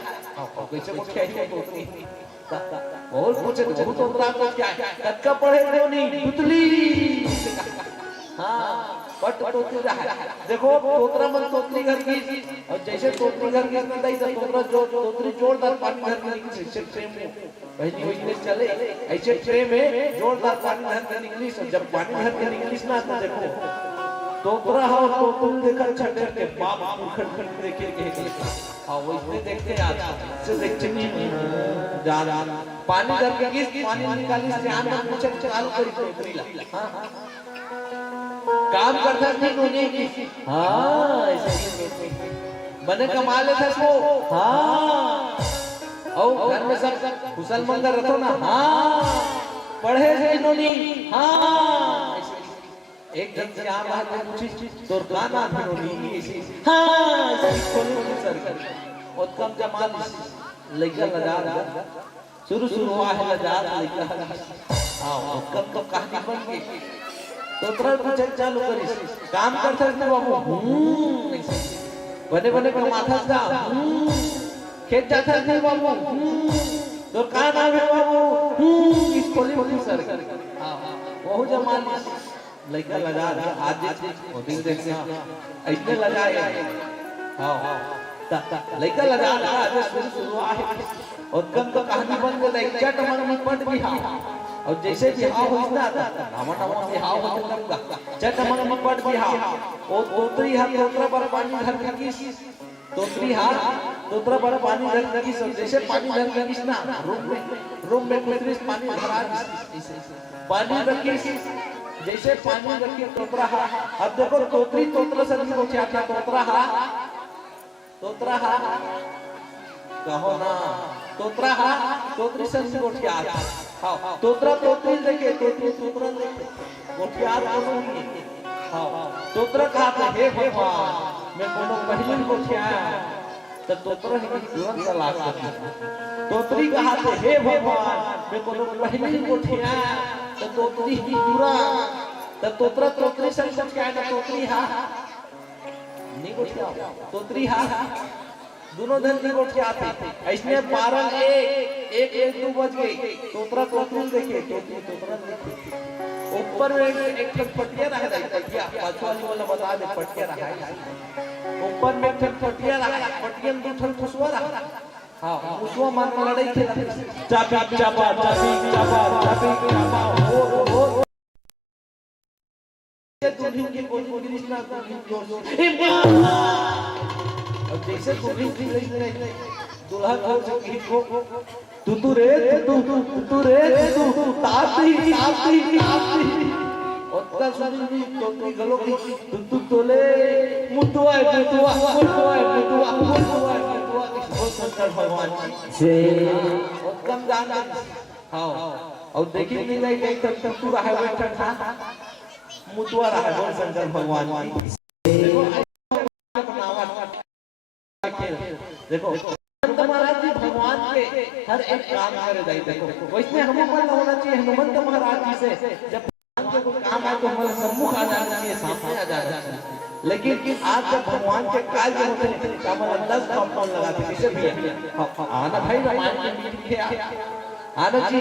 कैसे को कहे टोकरी बहुत पूछे तो बहुत तोतरा को क्या है कच्चा पढ़े क्यों नहीं तुतली। हाँ पट टोकरी रहा देखो तोतरा मन तोतरी घर की और जैसे तोतरी घर की नहीं तो तोतरा जो तोतरी जोरदार पानी घर की निकली ट्रेन में पहली बिजनेस चले ऐसे ट्रेन में जोरदार पानी घर की निकली जब पानी घर की निकली ना तो देखो तोतरा हो तोतरी देखकर छटे के बाप खड़खड़ देखे के हां वो इसमें देखते हैं आज से देखते नहीं जा पानी घर के किस पानी निकाली से आना पूछे चालू करी तोतरी ला। हां काम करता थी कोने की। हाँ ऐसे बने कमा लेता इसको। हाँ और घर में सब कुशल मंगल रखो ना। हाँ पढ़े थे इन्होंने। हाँ एक जन से आ रहा है पूछी तो गाना इन्होंने ऐसे। हाँ सर और कम जमाल लइका लगा रहा शुरू हुआ है लगा लइका। हाँ कम तो कहानी बन गई तोतरा पूछे चालू करी काम कर सकते बाबू बने बने का माथा का खेत जाता है बाबू तो का नाम है बाबू? इसको लिखो सर। हां बहुत जमान लड़का लगा आज दिन देखते ऐसे लगाए। हां लड़का लगा आज शुरू हुआ है और कम तो कहानी बन गई चट मन पट भी। और जैसे बिहाव होता था नमन नमन बिहाव होता था चट मन पट बिहाव और तोतरी हाथ तोतरा पर पानी धर की तोतरी हाथ तोतरा पर पानी धर की जैसे पानी धर की ना रूम में कुतरी पानी भरा पानी रखी जैसे पानी रखी तोतरा हाथ। अब देखो तोतरी तोतरा से को क्या था तोतरा हाथ कहो ना तोतरा हाथ तोतरी से को क्या हाँ तोतरा तोतरी देखे तोतरी तोतरा देखे गोठियार दोनों ही। हाँ तोतरा कहा हे भगवान मैं कोनो पहली गोठिया तो तोतरा ही तुरंत तलाश करता। तोतरी कहा हे भगवान मैं कोनो पहली गोठिया तो तोतरी ही पूरा तो तोतरा तोतरी से क्या है तोतरी हाँ नहीं गोठिया तोतरी हाँ दोनों धन की गोठिया आते ऐसने 12 एक 2 बज गए तोतरा तोतरी देखे तोतरा देखे ऊपर में एक पटिया रहा है क्या पाछू वाला बता दे पटिया रहा है ऊपर में एक पटिया रहा है पटिया में दो ठन रहा। हां मुसवा मार में लड़ाई खेला चाबी चाबा ओ ये दूल्हे की कोई कृष्णा को और जैसे दूल्हे दुल्हा घर से गीत को तू रे ताती और तब सुनी तो गलो तू तोले मुतुआ शंकर भगवान से और कम जाना। हां और देखी नहीं गई तब तू रहा बैठा था मुतुआ रहा बोल शंकर भगवान देखो महाराज जी भगवान के हर एक काम करे जाए। देखो वैसे हमें मन होना चाहिए हनुमंत महाराज जी से जब भगवान के कोई काम आए तो हमारे सम्मुख आ जाना चाहिए सामने आ जाना चाहिए। लेकिन आज जब भगवान के कार्य होते हैं तो हमारा 10 कॉम्पाउंड लगाते किसे भी आना भाई रामायण में मीटिंग है आना जी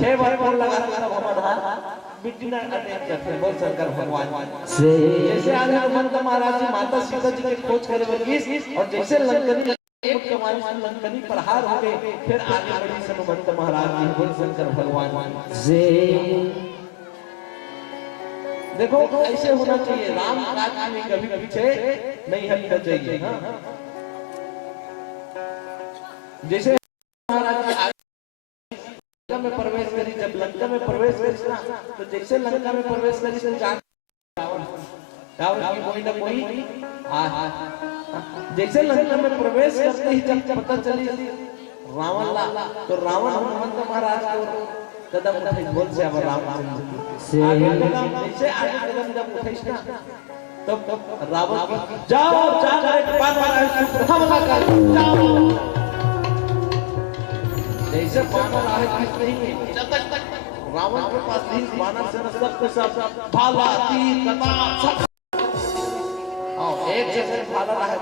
6 बार कॉल लगाते सब हमारा बिटिना अटैक करते हैं बोल शंकर भगवान से। जैसे आज हनुमंत महाराज जी माता सीता जी के खोज करे बल्कि और जैसे लंकनी एक कमाल लंकनी प्रहार हो गए फिर आगे बढ़ी हनुमंत महाराज जी बोल शंकर भगवान से। देखो ऐसे होना चाहिए, राम राज्य में कभी पीछे नहीं हटना चाहिए। हाँ? जैसे महाराज लंका में प्रवेश करी, जब लंका में प्रवेश करी ना, तो जैसे लंका में प्रवेश करी तो जान रावण की कोई ना कोई जैसे लंका में प्रवेश करते ही जब पता चली रावण ला, तो रावण हनुमंत महाराज को कदम उठाई, बोल से अब राम से आगे कदम जब उठाई ना, तब रावण जाओ जाकर प्रथम कर जाओ, जैसे बानर आए किस नहीं जब तक रावण के पास नहीं बानर से सब के सब भाला तीर कटा सब एक जैसे भाला रहा है,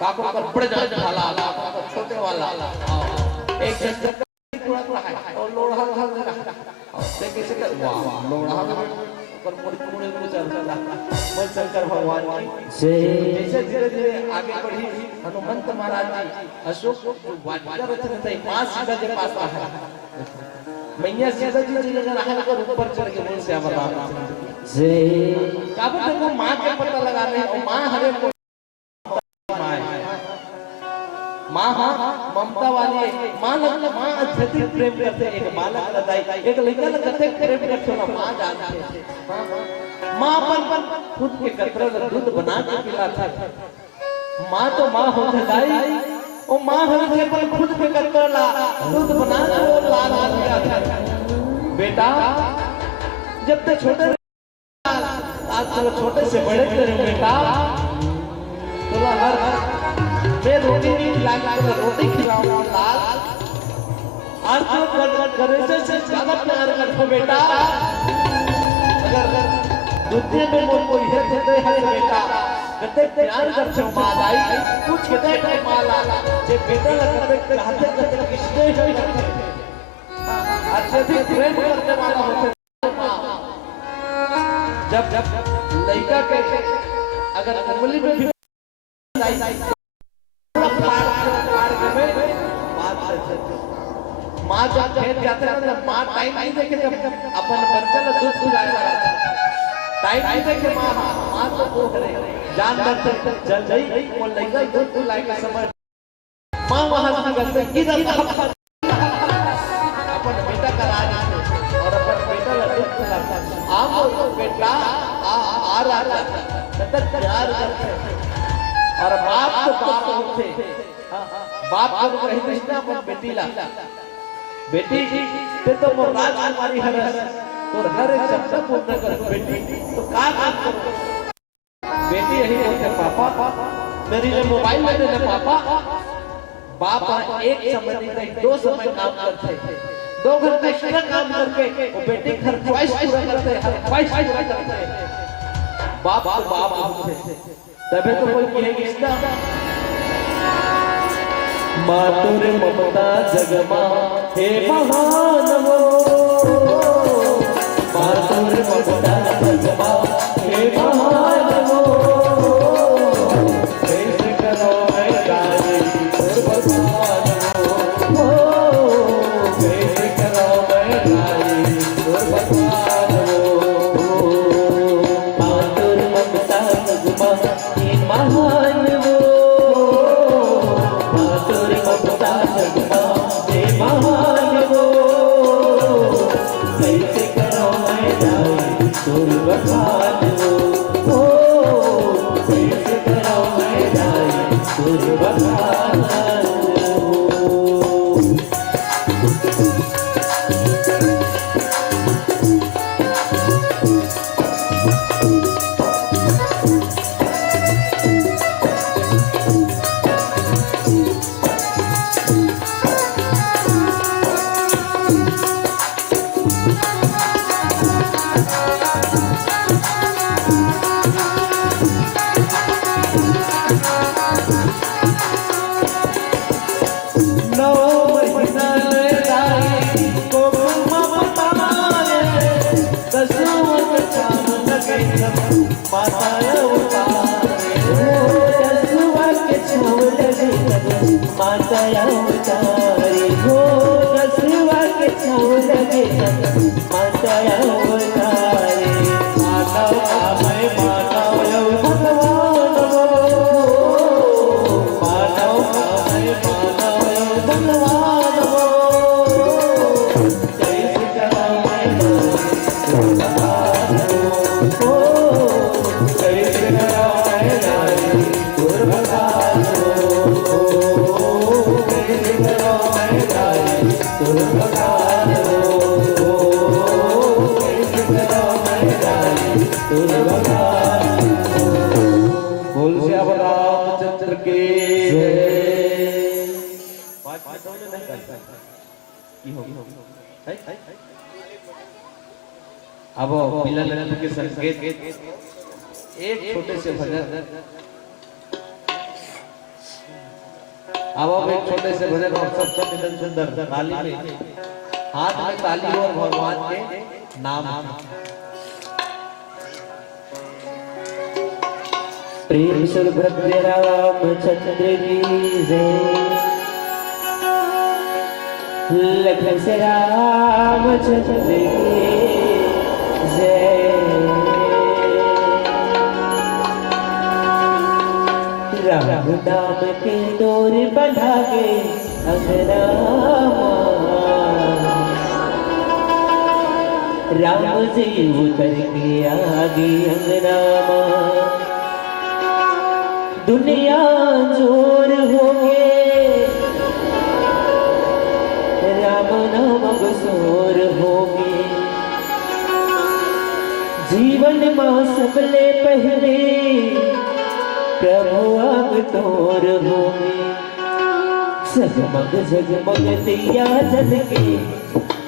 काकों का बड़े जैसे भाला, काकों का छोटे वाला, एक जैसे थोड़ा थोड़ा है और लोढ़ा लोढ़ा लगा, देखे से कर वाह लोढ़ा में पर मुड़ी को चलता बोल शंकर भगवान से जैसे धीरे धीरे आगे बढ़ी हनुमंत महाराज जी अशोक वाटिका रचना थे, मां सीता के पास आ है, मैया सीता जी लगा रहा है और ऊपर चढ़ के बोल से अब राम से काबू देखो मां के पता लगाने, और मां हरे को मां ममता वाली मां लगता, मां अत्यधिक प्रेम करते, एक बालक लदाई एक लड़का लगते प्रेम करते ना, मां जानते मां अपन खुद के कतरा दूध बना के पिलाता, मां तो मां होते लाई, और मां हमें पर खुद के कतरा दूध बना के लाल किया था। बेटा जब तक छोटे आज चलो छोटे से बड़े करें बेटा, बोला हर मैं रोटी नहीं खिलाऊंगा, रोटी खिलाऊंगा लाल, आज तो करे से ज्यादा प्यार करते बेटा, अगर दूसरे में वो कोई है देते हैं बेटा, कहते प्यार करते माँ दाई कुछ कहते हैं माँ लाला, जे बेटा लगते कहते कहते किसने ही करते, अत्यधिक प्रेम करने वाला होते जब जब लड़का के अगर उंगली में भी माँ जब खेत जाते हैं ना, माँ टाइम नहीं देखे, जब अपन बच्चा का दूध पिलाएगा टाइम नहीं देखे माँ तो वो करे जान करते जल गई वो लड़का दूध पिलाएगा समय माँ वहां से करते किधर अपन बेटा का राज और अपन बेटा का दूध पिलाता, आप बेटा आ रहा तब प्यार करते, और बाप तो बाप होते, बाप को कहीं नहीं ना अपन बेटी ला, बेटी ते तो वो राजकुमारी है और हर एक शब्द पूर्ण कर बेटी तो का काम करो, बेटी यही बोलते पापा मेरी जो मोबाइल में दे पापा, बाप एक समय नहीं दो समय काम करते, 2 घंटे एक्स्ट्रा काम करके वो बेटी घर ख्वाहिश पूरा करते, हर ख्वाहिश पूरा करते, बाप तो बाप होते, तबे तो कोई कहेगी इसका मातुर ममता जगमा हे महान हो, मातुर ममता जगमा हे महान हो, कैसे करो मैं गाली और भगवान हो, कैसे करो मैं गाली और भगवान हो, मातुर ममता जगमा हे महान हो, कैसे करो मैं दाई तुर बखान हो, कैसे करो मैं दाई तुर बखान माताया उतारे हो, दसवा के छाव लगे माताया उतारे, माता कैसे कराऊं मैं नारी तुर बखान हो, कैसे कराऊं मैं नारी तुर बखान हो, कैसे कराऊं मैं नारी तुर बखान हो, कैसे कराऊं मैं नारी तुर बखान हो। बोल श्याम रामचंद्र की जय। अब मिलन के संकेत एक छोटे से भजन, अब एक छोटे से भजन और सबसे मिलन सुंदर ताली में, हाथ में ताली और भगवान के नाम। प्रेम सुभद्र रामचंद्र की जय, लखन से रामचंद्र की जय। राम नाम के डोर बंधा के अंगनामा, राम जी उतर के आगे अंगनामा, दुनिया जोर हो गए राम नाम बसोर हो गए, जीवन मां सबले पहले प्रभु अब तोर हो गए, जगमग जगमग दिया जल के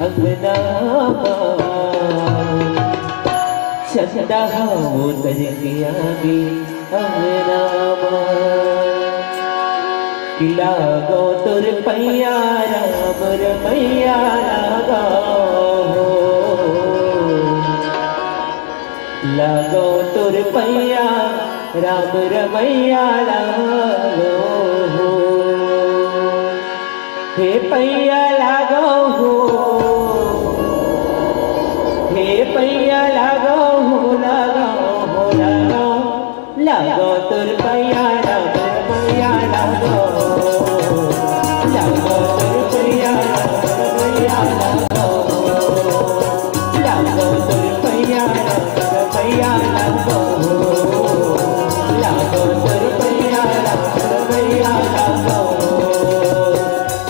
अंगनामा, चंदा उतर के आगे अंगनामा, लागो तुर पैया राम रमैया लागो, लागो तुर पैया राम रमैया लागो, हे पैया लागो हो, हे पैया लागो हो, लागो हो, लागो, लागो तुर पैया राम रमैया लागो, लागो तुर पैया राम रमैया लागो, लागो तुर पैया राम रमैया लागो, लागो तुर पैया राम रमैया लागो,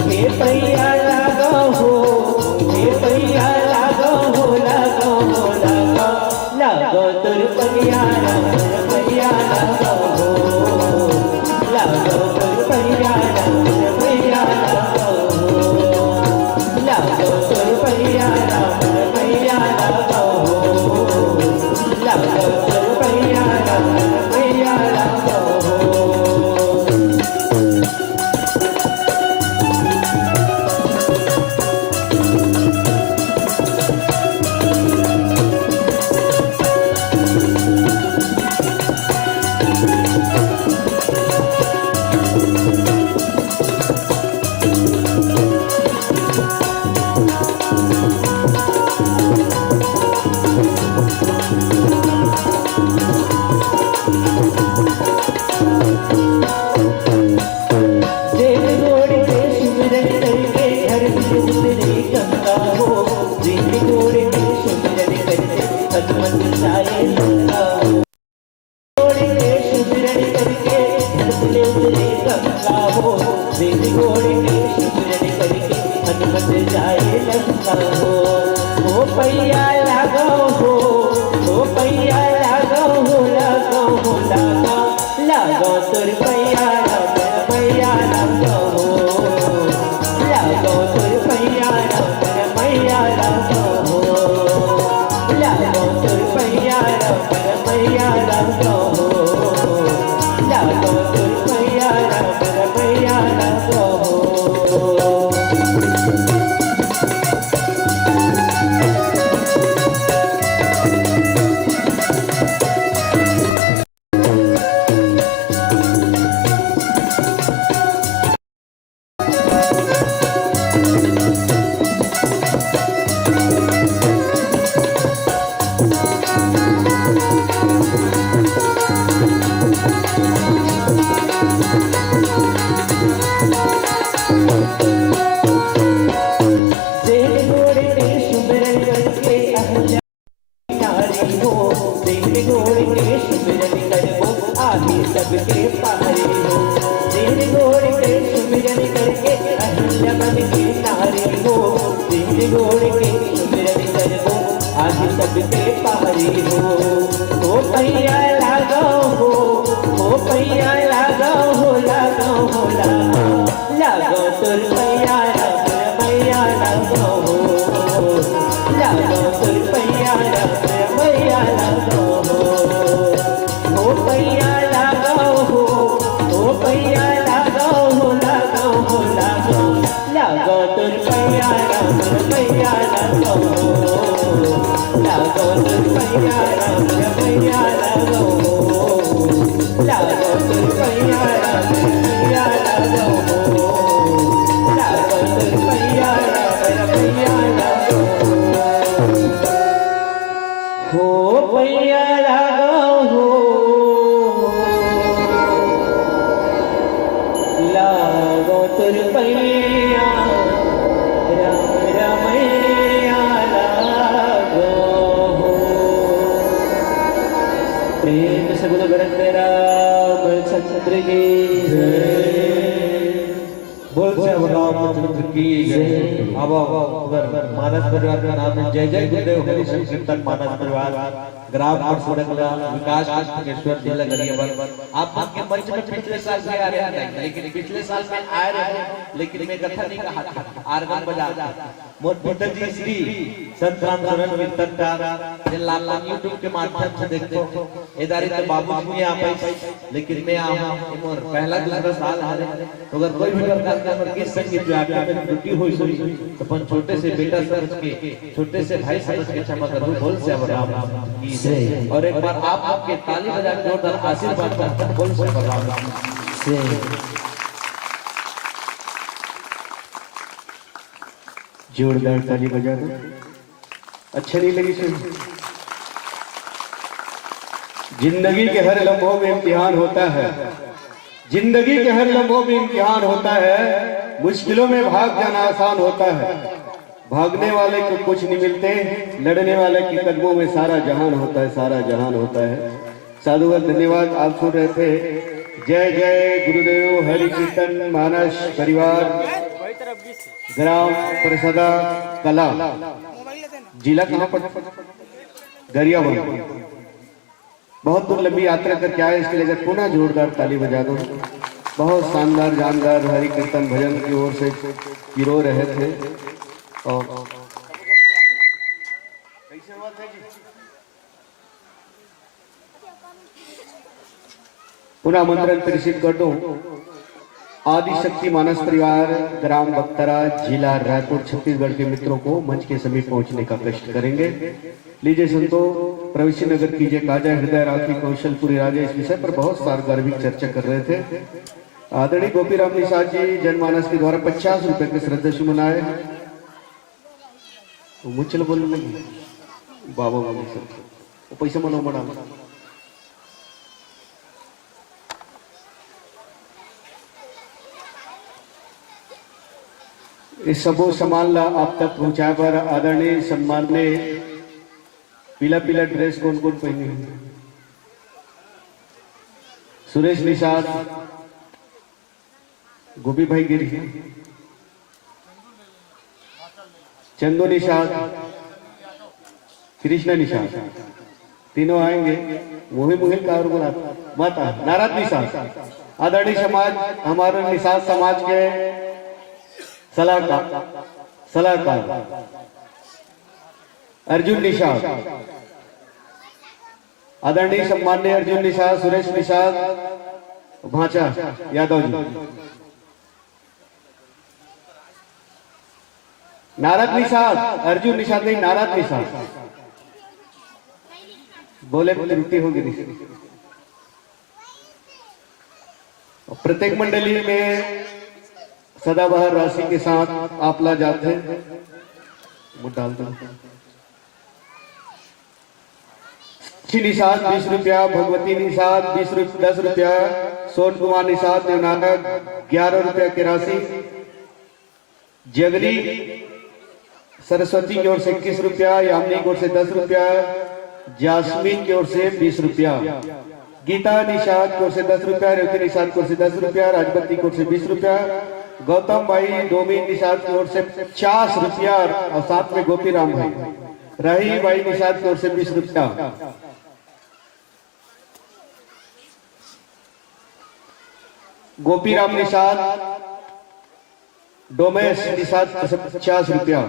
हे पैया लागो हो, हे पैया लागो हो, लागो हो, लागो, लागो तुर पैया राम रमैया लागो, लागो तुर पैया राम रमैया लागो, लागो तुर पैया राम रमैया लागो, लागो तुर पैया राम रमैया लागो। पैया लागो हो, ओ पैया लागो हो, लागो हो, लागो, लागो तुर पैया राम रमैया लागो हो, लागो तुर पैया राम रमैया लागो हो, लागो तुर पैया राम रमैया लागो हो, लागो तुर पैया राम रमैया लागो हो। जोड़ के सुमिरन करबो आज सबके पहाड़ी हो पैया लागो हो पैया लागो हो लागो हो लागो तुर पैया मैया लागो हो लागो तुर पैया मैया लागो हो पैया लागो हो पैया लागो हो लागो हो लागो तुर पैया मैया लागो लागो तुर पैया मैया लागो लागो तुर पैया मैया लागो लागो तुर पैया मैया लागो हो पैया लागो हो लागो तुर पैया मैया लागो प्रेम से बोलो गरज रामचंद्र की बोल से रामचंद्र की जय। अब मानस परिवार का नाम है जय जय गुरुदेव हरिशंकर कीर्तन मानस परिवार ग्राम परसोड़कला विकास कृष्णेश्वर जिला गरियाबंद। आप के मंच में पिछले साल से आ रहे हैं, लेकिन पिछले साल में आए रहे, लेकिन मैं कथा नहीं कहा था, आर्गन बजा मोर पिताजी श्री संत राम शरण कीर्तन का ये लाला यूट्यूब के माध्यम से देखते इधर तो बाबू जी यहाँ पे, लेकिन मैं आऊँ मोर पहला दूसरा साल है, तो अगर कोई भी प्रकार का किस संगीत जो आपके में त्रुटि हुई तो अपन छोटे से बेटा समझ के, छोटे से भाई समझ के क्षमा करो। बोल से राम की जय। और एक बार आप आपके ताली बजा के जोरदार आशीर्वाद करते हैं। बोल से राम से जोरदार ताली बजा दो। अच्छा नहीं लगी सुन? जिंदगी के हर लम्हों में इम्तिहान होता है, जिंदगी के हर लम्हों में इम्तिहान होता है, मुश्किलों में भाग जाना आसान होता है, भागने वाले को कुछ नहीं मिलते, लड़ने वाले के कदमों में सारा जहान होता है, सारा जहान होता है। साधुवाद धन्यवाद। आप सुन रहे थे जय जय गुरुदेव हरि कीर्तन मानस परिवार ग्राम परसदा कला, जिला कहाँ पर? गरियाबंद। बहुत दूर लंबी यात्रा करके आए, इसके लिए पुनः जोरदार ताली बजा दो। बहुत शानदार जानदार हरि कीर्तन भजन की ओर से पिरो रहे थे। और पुनः आमंत्रण प्रेषित कर दो। आदिशक्ति मानस परिवार ग्राम बख्तरा जिला रायपुर छत्तीसगढ़ के मित्रों को मंच के समीप पहुंचने का कष्ट करेंगे। लीजिए संतो प्रवेशी नगर कीजिए काजा हृदय राखी कौशलपुरी राजा इस विषय पर बहुत सार्वगर्भिक चर्चा कर रहे थे। आदरणीय गोपीराम निषाद जी जनमानस के द्वारा 50 रुपए के श्रद्धा सुमन आए। मुझे बोलने लगी बाबा बोले सर पैसा मनो मना इस सबो सामान ला आप तक पहुंचाए पर आदरणीय सम्मान ने पीला पीला ड्रेस कौन कौन पहनी है? सुरेश निषाद, गोपी भाई गिरी, चंदू निषाद, कृष्ण निषाद, तीनों आएंगे। मोहित मोहित का और बोला माता नाराज निषाद। आदरणीय समाज हमारे निषाद समाज के सलाहकार अर्जुन निषाद, आदरणीय सम्मान्य अर्जुन निषाद, सुरेश निषाद भांचा यादव जी, नारद निषाद, अर्जुन निषाद नहीं नारद निषाद बोले त्रुटि होगी। प्रत्येक मंडली में सदाबहार राशि के साथ आप ला जाते हैं। डाल दो। निषाद 20 रुपया, भगवती निषाद 10 रुपया, सोन कुमार निषाद देवनानक 11 रुपया की राशि, जगरी सरस्वती की ओर से 21 रुपया, यामिनी की ओर से 10 रुपया, जासमीन की ओर से 20 रुपया, गीता निषाद की ओर से 10 रुपया, रेवती निषाद की ओर से 10 रुपया, राजवती की ओर से 20 रुपया, गौतम भाई डोमी निषाद की ओर से 50 रुपया और साथ में गोपी राम भाई, रही भाई निषाद की ओर से 20 रुपया, गोपी राम निषाद डोमेश निषाद 50 रुपया,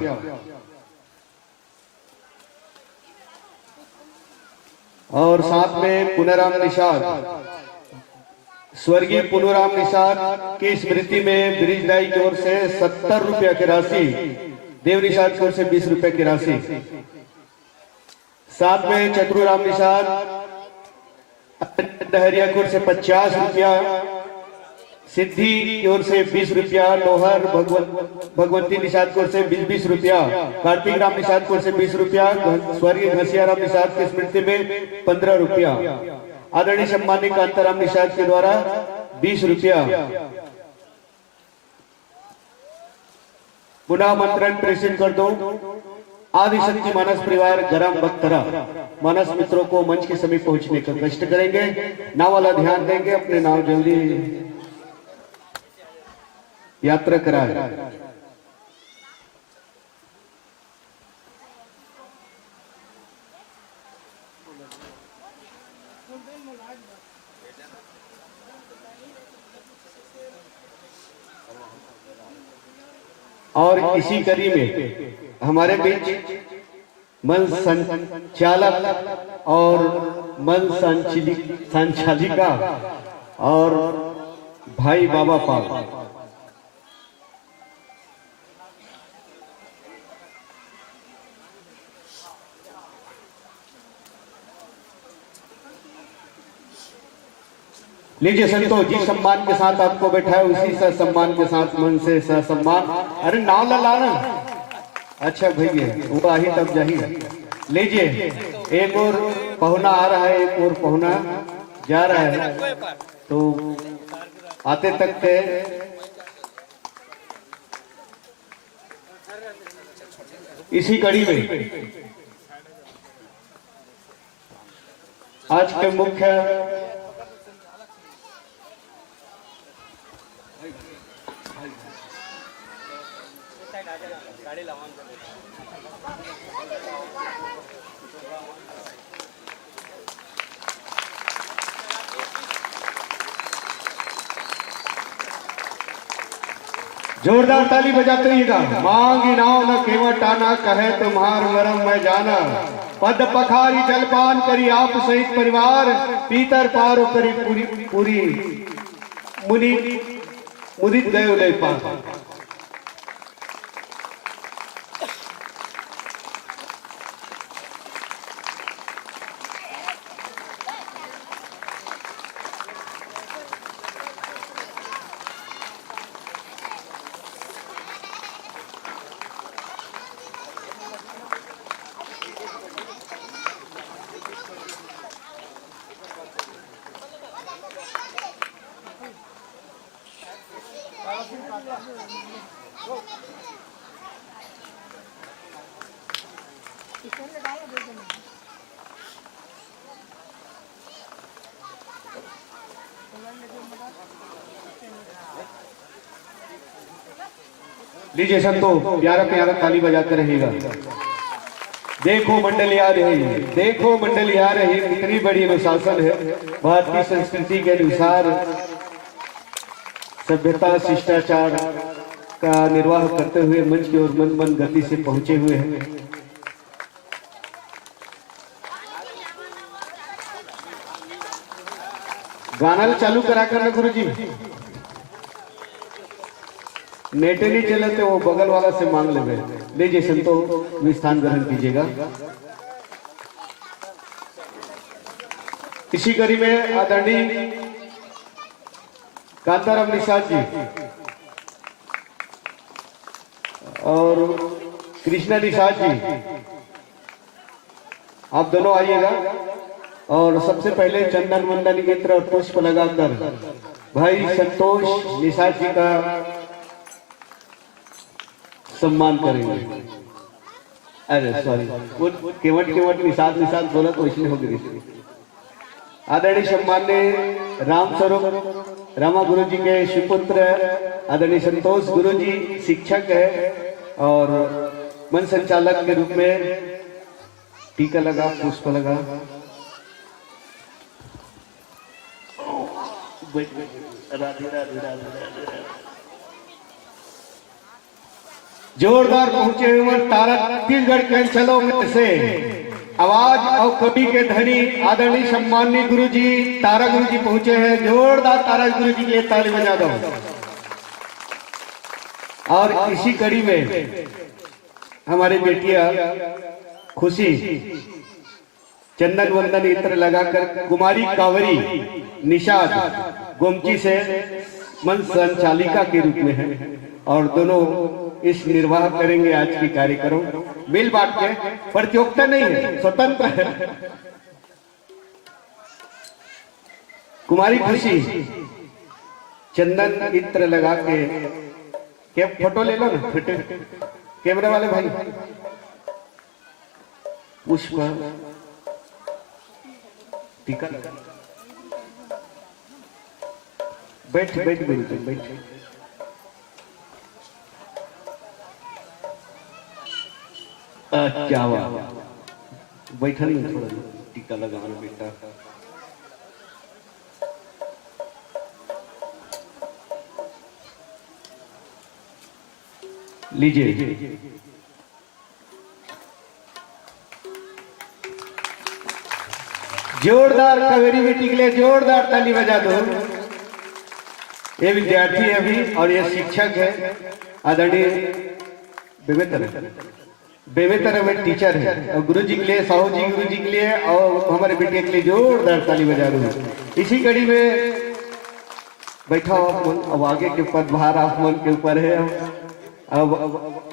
और साथ में पुनराम निषाद, स्वर्गीय पुनराम निषाद की स्मृति में ब्रिज राय की ओर से 70 रुपया की राशि, देव निषाद की ओर से 20 रुपए की राशि, साथ में चतुराम निषाद डहरिया की ओर से 50 रुपया, सिद्धि की ओर से 20 रुपया, लोहर भगवंती निषाद की ओर से 20 रुपया, कार्तिक राम निषाद की ओर से 20 रुपया, स्वर्गीय घसिया राम निषाद की स्मृति में 15 रुपया, आदरणीय सम्मानित कांताराम निषाद के द्वारा 20 रुपया, पुनः आमंत्रण प्रेषित कर दो आदिशक्ति मानस परिवार गरम बख्तरा। मानस मित्रों को मंच के समीप पहुंचने का कष्ट करेंगे, नाव वाला ध्यान देंगे, अपने नाव जल्दी यात्रा कराए। और इसी कड़ी में हमारे बीच मन संचालक और मन संचालिका और भाई बाबा पाल, लीजिए संतोष जी, सम्मान के साथ आपको बैठाए, उसी से सम्मान के साथ मन से सम्मान। अरे नाव लाना, अच्छा भैया वो आही तब जाही। लीजिए एक और पहुना आ रहा है, एक और पहुना जा रहा है, तो आते तक के इसी कड़ी में आज के मुख्य जोरदार ताली बजाते रहिएगा। मांगी नाव न केवट आना, कहे तुम्हार मरम मैं जाना, पद पखारी जलपान करी आप सहित परिवार, पीतर पारो करी पूरी पूरी मुनि मुदित गए उदय पार। लीजिए संतो, प्यारा प्यारा ताली बजाते रहेगा। देखो मंडली आ रही, देखो मंडली आ रही, कितनी बड़ी अनुशासन है। भारतीय संस्कृति के अनुसार सभ्यता शिष्टाचार का निर्वाह करते हुए मंच की ओर मन गति से पहुंचे हुए हैं। गाना चालू करा कर गुरु जी, नेटे नहीं चले तो वो बगल वाला से मांग ले। लीजिए संतो, स्थान ग्रहण कीजिएगा। इसी कड़ी में आदरणीय कांताराम निषाद जी और कृष्णा निषाद जी, आप दोनों आइएगा। और सबसे पहले चंदन वंदन यंत्र और पुष्प लगाकर भाई संतोष निषाद जी का सम्मान करेंगे। अरे सॉरी, केवट निषाद बोला तो इसलिए हो गई। आदरणीय सम्मान्य राम स्वरूप रामा गुरु जी के सुपुत्र आदरणीय संतोष गुरु जी शिक्षक है और मन संचालक के रूप में टीका लगा, पुष्प लगा। जोरदार पहुंचे हुए तारा छत्तीसगढ़ के अंचलों में से आवाज और कवि के धनी आदरणीय सम्माननीय गुरु जी तारा गुरु जी पहुंचे हैं। जोरदार तारा गुरु जी के लिए ताली बजा दो। और इसी कड़ी में हमारी बेटियां खुशी चंदन वंदन इत्र लगाकर कुमारी कावरी निषाद गोमची से मन संचालिका के रूप में है और दोनों इस निर्वाह करेंगे आज की कार्यक्रम। मिल बांट के, प्रतियोगिता नहीं है, स्वतंत्र है। कुमारी खुशी चंदन इत्र लगा के फोटो ले लो ना, कैमरे वाले भाई। पुष्प टीका बैठ बिल्कुल बैठ। क्या हुआ, बैठा नहीं, थोड़ा टीका लगा लो बेटा। लीजिए। जोरदार कावेरी बेटी के लिए जोरदार ताली बजा दो। ये विद्यार्थी है अभी और ये शिक्षक है आदरणीय बेवेतर में टीचर है और गुरु जी के लिए, साहू जी गुरु जी के लिए और हमारे बेटे के लिए जोरदार ताली बजा दो। इसी कड़ी में बैठा आप मन, अब आगे के पदभार आप मन के ऊपर है। अब